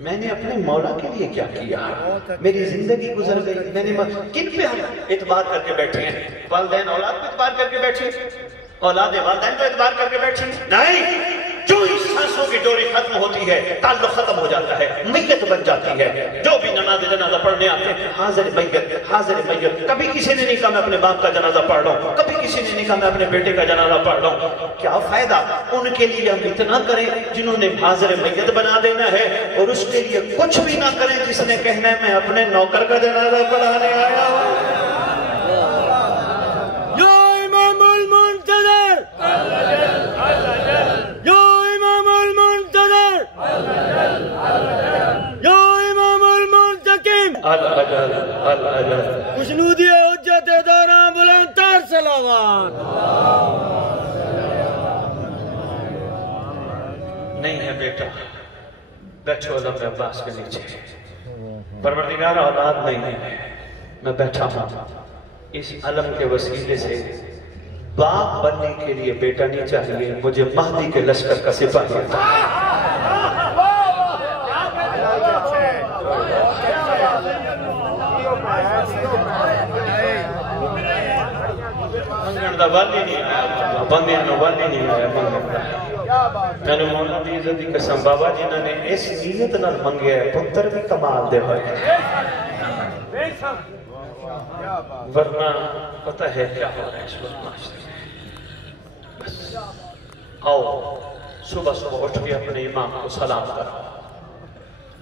میں نے اپنے مولا کے لیے کیا کیا، میری زندگی گزر گئی، میں نے کن پہ ہم اعتبار کر کے بیٹھے ہیں؟ والدین اولاد پہ اعتبار کر کے بیٹھے، اولاد والدین پہ اعتبار کر کے بیٹھے نہیں، جو ہی سانسوں کی ڈوری ختم ہوتی ہے تعلق ختم ہو جاتا ہے، میت بن جاتی ہے۔ جو بھی نماز جنازہ پڑھنے آتے ہیں حاضر میت حاضر میت، کبھی کسی نے نہیں کہا میں اپنے باپ کا جنازہ پڑھ رہا ہوں، کبھی کسی نے نہیں کہا میں اپنے بیٹے کا جنازہ پڑھ رہا ہوں۔ کیا فائدہ ان کے لیے ہم اتنا کریں جنہوں نے حاضر میت بنا دینا ہے، اور اس کے لیے کچھ بھی نہ کریں جس نے کہنا ہے میں اپنے نوکر کا جنازہ پڑھانے آیا ہوں۔ خوشنودی حجت دوران بلند تر صلوات۔ نہیں ہے بیٹا، بیٹھو علم عباس کے نیچے، پروردگار اولاد نہیں ہے، میں بیٹھا ہوں، اس علم کے وسیلے سے باپ بننے کے لیے بیٹا نہیں چاہیے، مجھے مہدی کے لشکر کا سپاہی ہوتا ہے۔ منگن دا والی نہیں آیا، بندیاں نو والی نہیں آیا منگن دا۔ میں نے مولا دی عزت دی قسم، بابا جنہوں نے اس نیت نال منگیا ہے، پتر بھی کمال دے ہوئے، ورنہ پتہ ہے کیا ہو رہا ہے اس وقت معاشرے میں۔ بس آؤ صبح صبح اٹھ کے اپنے امام کو سلام کرو،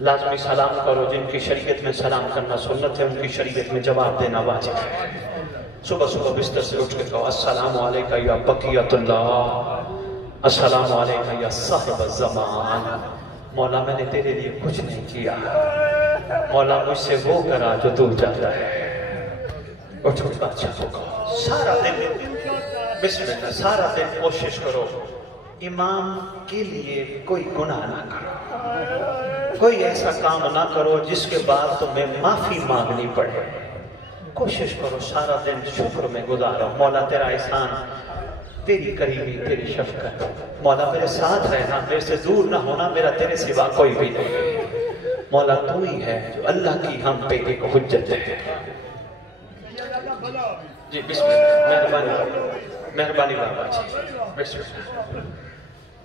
لازمی سلام کرو، جن کی شریعت میں سلام کرنا سنت ہے ان کی شریعت میں جواب دینا واجب ہے۔ صبح صبح بستر سے اٹھ کے کہو السلام علیکہ یا بقیت اللہ، السلام علیکہ یا صاحب الزمان۔ مولا میں نے تیرے لیے کچھ نہیں کیا، مولا مجھ سے وہ کرا جو تو چاہتا ہے۔ اٹھو اچھا کو کہو، سارا دن بسم اللہ، سارا دن کوشش کرو امام کے لیے کوئی گناہ نہ کرو، کوئی ایسا کام نہ کرو جس کے بعد تمہیں معافی مانگنی پڑے۔ کوشش کرو سارا دن شکر میں گزارو، مولا تیرا احسان، تیری قریبی، تیری شفقت، مولا میرے ساتھ رہنا، میرے سے دور نہ ہونا، میرا تیرے سوا کوئی بھی نہیں، مولا تو ہی ہے جو اللہ کی ہم پہ ایک حجت ہے۔ جی بسم اللہ، مہربانی مہربانی بابا جی، بسم اللہ۔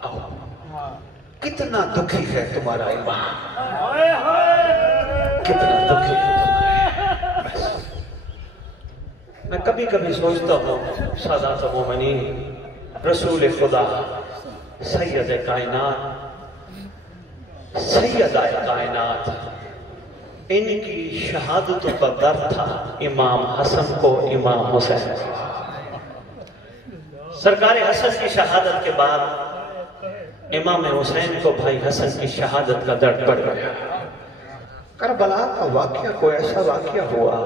آؤ، کتنا دکھی ہے تمہارا امام، کتنا دکھی ہے تمہارا۔ بس میں کبھی کبھی سوچتا ہوں سادات مومنین، رسول خدا، سید کائنات، سیدہ کائنات، ان کی شہادتوں کا در تھا امام حسن کو، امام حسین۔ سرکار حسن کی شہادت کے بعد امام حسین کو بھائی حسن کی شہادت کا درد پڑ گیا۔ کربلا کا واقعہ کوئی ایسا واقعہ ہوا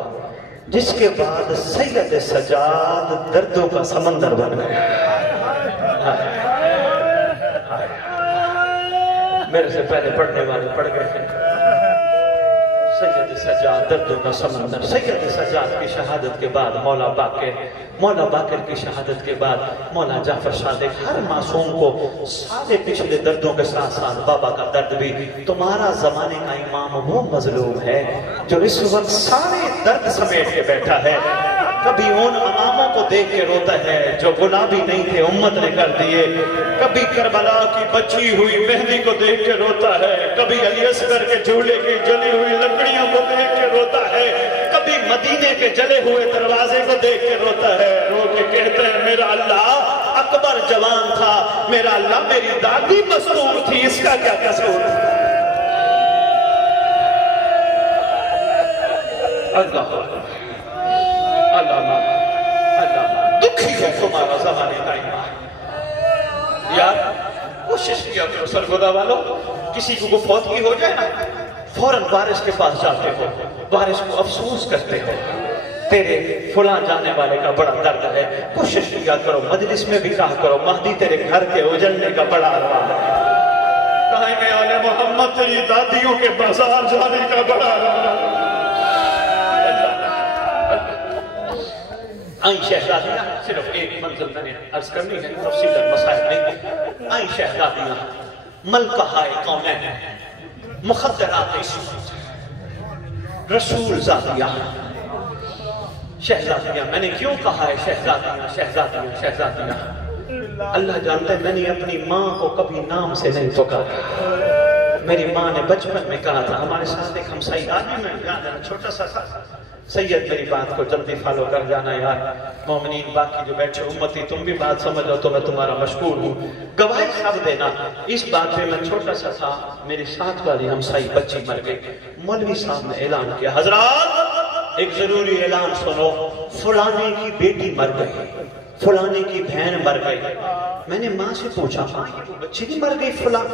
جس کے بعد سید سجاد دردوں کا سمندر بن گیا۔ میرے سے پہلے پڑھنے والے پڑھ گئے ہیں، سید سجاد دردوں کا سمندر۔ سید سجاد کی شہادت کے بعد مولا باقر کی شہادت کے بعد مولا جعفر صادق، ہر معصوم کو سارے پچھلے دردوں کے ساتھ ساتھ بابا کا درد بھی۔ تمہارا زمانے کا امام وہ مظلوم ہے جو اس وقت سارے درد سمیٹ کے بیٹھا ہے، کبھی ان اماموں کو دیکھ کے روتا ہے جو گلابی نہیں تھے امت نے کر دیے، کبھی کربلا کی بچی ہوئی مہدی کو دیکھ کے روتا ہے، کبھی علی اصغر کے جھولے کی جلی ہوئی لکڑیوں کو دیکھ کے روتا ہے، کبھی مدینے کے جلے ہوئے دروازے کو دیکھ کے روتا ہے، رو کے کہتا ہے میرا اللہ اکبر جوان تھا، میرا اللہ میری دادی مصروف تھی، اس کا کیا قصور تھا۔ اللہ دکھی ہے تمہارا زمانے کا امام۔ یار کوشش کیا کرو سرگودا والو، کسی کو فوتگی ہو جائے نا فوراً وارث کے پاس جاتے ہو، وارث کو افسوس کرتے ہو تیرے فلاں جانے والے کا بڑا درد ہے، کوشش کیا کرو مجلس میں بھی کہا کرو مہدی تیرے گھر کے اجڑنے کا بڑا ارمان ہے، کہیں گے آل محمد تیری دادیوں کے بازار جانے کا بڑا ارمان ہے۔ آئیں شہزادیاں، صرف ایک منزل میں نے عرض کرنی ہے، تفصیل مسائل نہیں، آئیں شہزادیاں ملکہ کونین مخدرات عصمت رسول ذاتیہ شہزادیاں، میں نے کیوں کہا ہے شہزادیاں شہزادیاں شہزادیاں؟ اللہ جانتا ہے میں نے اپنی ماں کو کبھی نام سے نہیں پکارا، میری ماں نے بچپن میں کہا تھا، ہمارے ساتھ ایک ہمسائی آدمی میں یاد ہے چھوٹا سا سید میری بات کو جلدی فالو کر جانا یار، مومنین باقی جو بیٹھے امتی تم بھی بات سمجھ لو تو میں تمہارا مشکور ہوں، گواہی سب دینا اس بات پہ میں چھوٹا سا تھا، میری ساتھ والی ہمسائی بچی مر گئی، مولوی صاحب نے اعلان کیا حضرات ایک ضروری اعلان سنو، فلانے کی بیٹی مر گئی، فلانے کی بہن مر گئی۔ میں نے ماں سے پوچھا ماں یہ وہ بچی نہیں مر گئی فلاں؟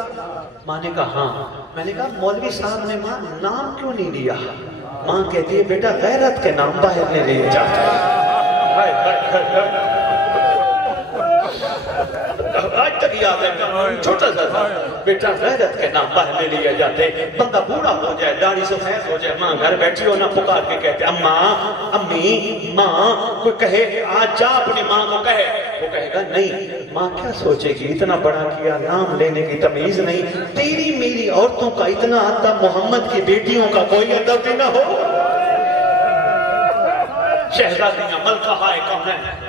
ماں نے کہا ہاں۔ میں نے کہا مولوی صاحب نے ماں نام کیوں نہیں لیا؟ ماں کہتی ہے بیٹا غیرت کے نام باہر نہیں لیے جاتے، آج تک یاد ہے چھوٹا سا تھا، بیٹا غیرت کے نام باہر نہیں لیے جاتے، بندہ بوڑھا ہو جائے داڑھی سفید ہو جائے ماں گھر بیٹھی ہو نہ پکار کے کہتے اماں امی ماں، کوئی کہے آج جا اپنی ماں کو کہے، وہ کہے گا نہیں ماں کیا سوچے گی اتنا بڑا کیا نام لینے کی تمیز نہیں، تیری میری عورتوں کا اتنا ادب محمد کی بیٹیوں کا کوئی ادب بھی نہ ہو۔ شہزادیاں ملکہ کونین،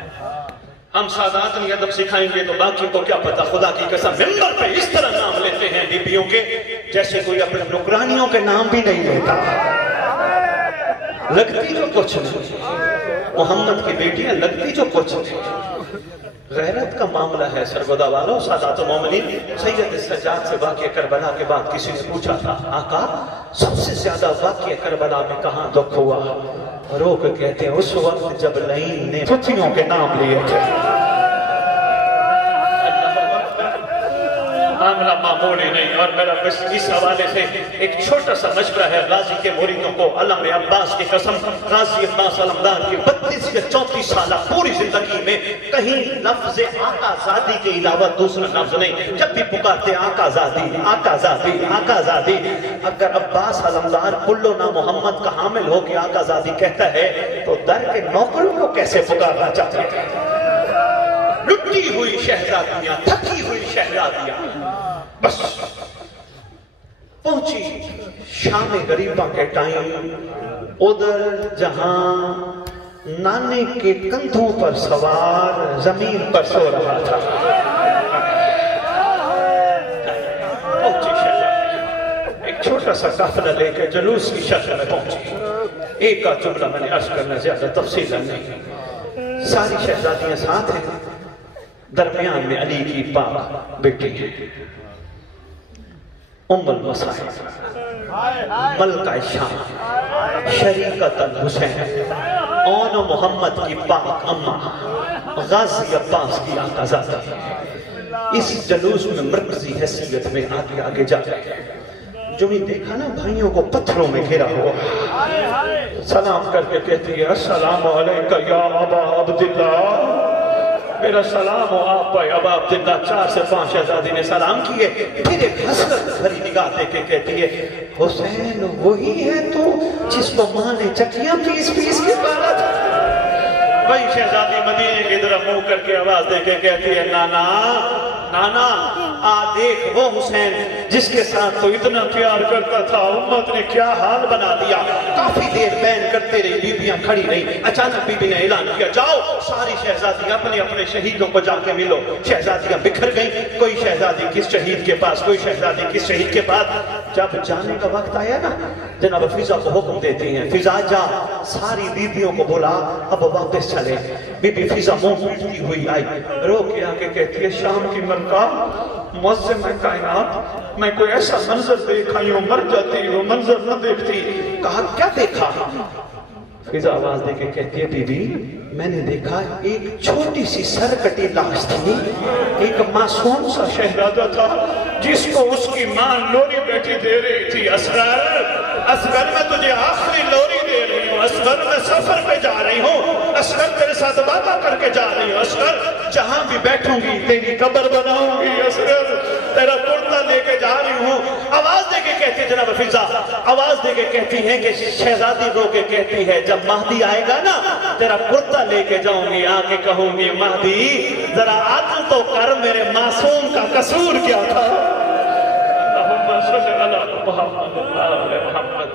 ہم سادات نہیں ادب سکھائیں گے تو باقی کو کیا پتا، خدا کی قسم ممبر پہ اس طرح نام لیتے ہیں بیبیوں کے جیسے کوئی اپنے نکرانیوں کے نام بھی نہیں لیتا، لگتی جو کچھ نہیں، محمد کی بیٹیاں لگتی جو کچھ نہیں۔ غیرت کا معاملہ ہے سرگودا والوں، سادات و مومنین، سید سجاد سے واقعہ کربلا کے بعد کسی نے پوچھا تھا آقا سب سے زیادہ واقعہ کربلا میں کہاں دکھ ہوا؟ رو کے کہتے ہیں اس وقت جب لعین نے پتھریوں کے نام لیے تھے۔ معاملہ معمولی نہیں، اور میرا بس اس حوالے سے ایک چھوٹا سا مشورہ ہے غازی کے مریدوں کو، علم عباس کی قسم، غازی عباس علمدار کی 32 یا 34 سالہ پوری زندگی میں کہیں لفظ آقا زادی کے علاوہ دوسرا لفظ نہیں، جب بھی پکارتے آقا زادی آقا زادی آقا زادی۔ اگر عباس علمدار کلو نا محمد کا حامل ہو کے آقا زادی کہتا ہے تو در کے نوکروں کو کیسے پکارنا چاہتے ہیں؟ لٹی ہوئی شہزادیاں، تھکی ہوئی شہزادیاں، بس پہنچی شام غریبہ کے ٹائم، ادھر جہاں نانے کے کندھوں پر سوار زمین پر سو رہا تھا، پہنچی شہزادیاں ایک چھوٹا سا قافلہ لے کے جلوس کی شکل میں پہنچی۔ ایک کا جملہ میں نے عرض کرنا زیادہ تفصیل نہیں، ساری شہزادیاں ساتھ ہیں، درمیان میں علی کی پاک بیٹی ہے ام المصائب ملکہ شام شریکت الحسین اون محمد کی پاک اماں غازی عباس کی آقا زادی، اس جلوس میں مرکزی حیثیت میں آگے آگے جا رہے ہیں۔ جو بھی دیکھا نا بھائیوں کو پتھروں میں گھرا ہوا، سلام کر کے کہتی ہے السلام علیکہ یا ابا عبداللہ، میرا سلام ہو آپ پر ابا عبداللہ۔ 4 سے 5 شہزادی نے سلام کیے، پھر ایک حسرت بھری نگاہ دے کے کہتی ہے حسین وہی ہے تو جس کو ماں نے چٹیاں پیس پیس کے پالا تھا؟ وہی شہزادی مدینے کی طرف منہ کر کے آواز دے کے کہتی ہے نانا نانا آ دیکھ وہ حسین جس کے ساتھ تو اتنا پیار کرتا تھا، امت نے کیا حال بنا دیا۔ کافی دیر بین کرتے رہی، بیبیاں کھڑی رہی، اچانک بی بی نے اعلان کیا جاؤ ساری شہزادیاں اپنے اپنے شہیدوں کو جا کے ملو۔ شہزادیاں بکھر گئیں، کوئی شہزادی کس شہید کے پاس، کوئی شہزادی کس شہید کے پاس۔ جب جانے کا وقت آیا نا جناب فضا کو حکم دیتی ہیں فضا جا ساری بیبیوں کو بلا اب واپس چلے۔ بی بی فضا منہ پھیٹتی ہوئی آئی، رو کے آ کے کہتی ہے شام کی ملکہ معظم کائنات میں کوئی ایسا منظر دیکھا یوں مر جاتی وہ منظر نہ دیکھتی۔ کہا کیا دیکھا؟ فضا آواز دے کے کہتی ہے بی بی میں نے دیکھا ایک چھوٹی سی سر کٹی لاش تھی، ایک معصوم سا شہزادہ تھا جس کو اس کی ماں لوری بیٹھی دے رہی تھی۔ اصغر میں تجھے آخری لوری دے رہی ہوں، اصغر میں سفر پہ جا رہی ہوں، اصغر تیرے ساتھ وعدہ کر کے جا رہی ہوں، اصغر جہاں بھی بیٹھوں گی تیری قبر بناؤں گی، اصغر تیرا کرتا لے کے جا رہی ہوں۔ آواز دے کے کہتی ہے جناب فضا، آواز دے کے کہتی ہے کہ شہزادی رو کے کہتی ہے جب مہدی آئے گا نا تیرا کرتا لے کے جاؤں گی، آ کے کہوں گی مہدی ذرا عدل تو کر میرے معصوم کا قصور کیا تھا۔ اللہم صلی علی محمد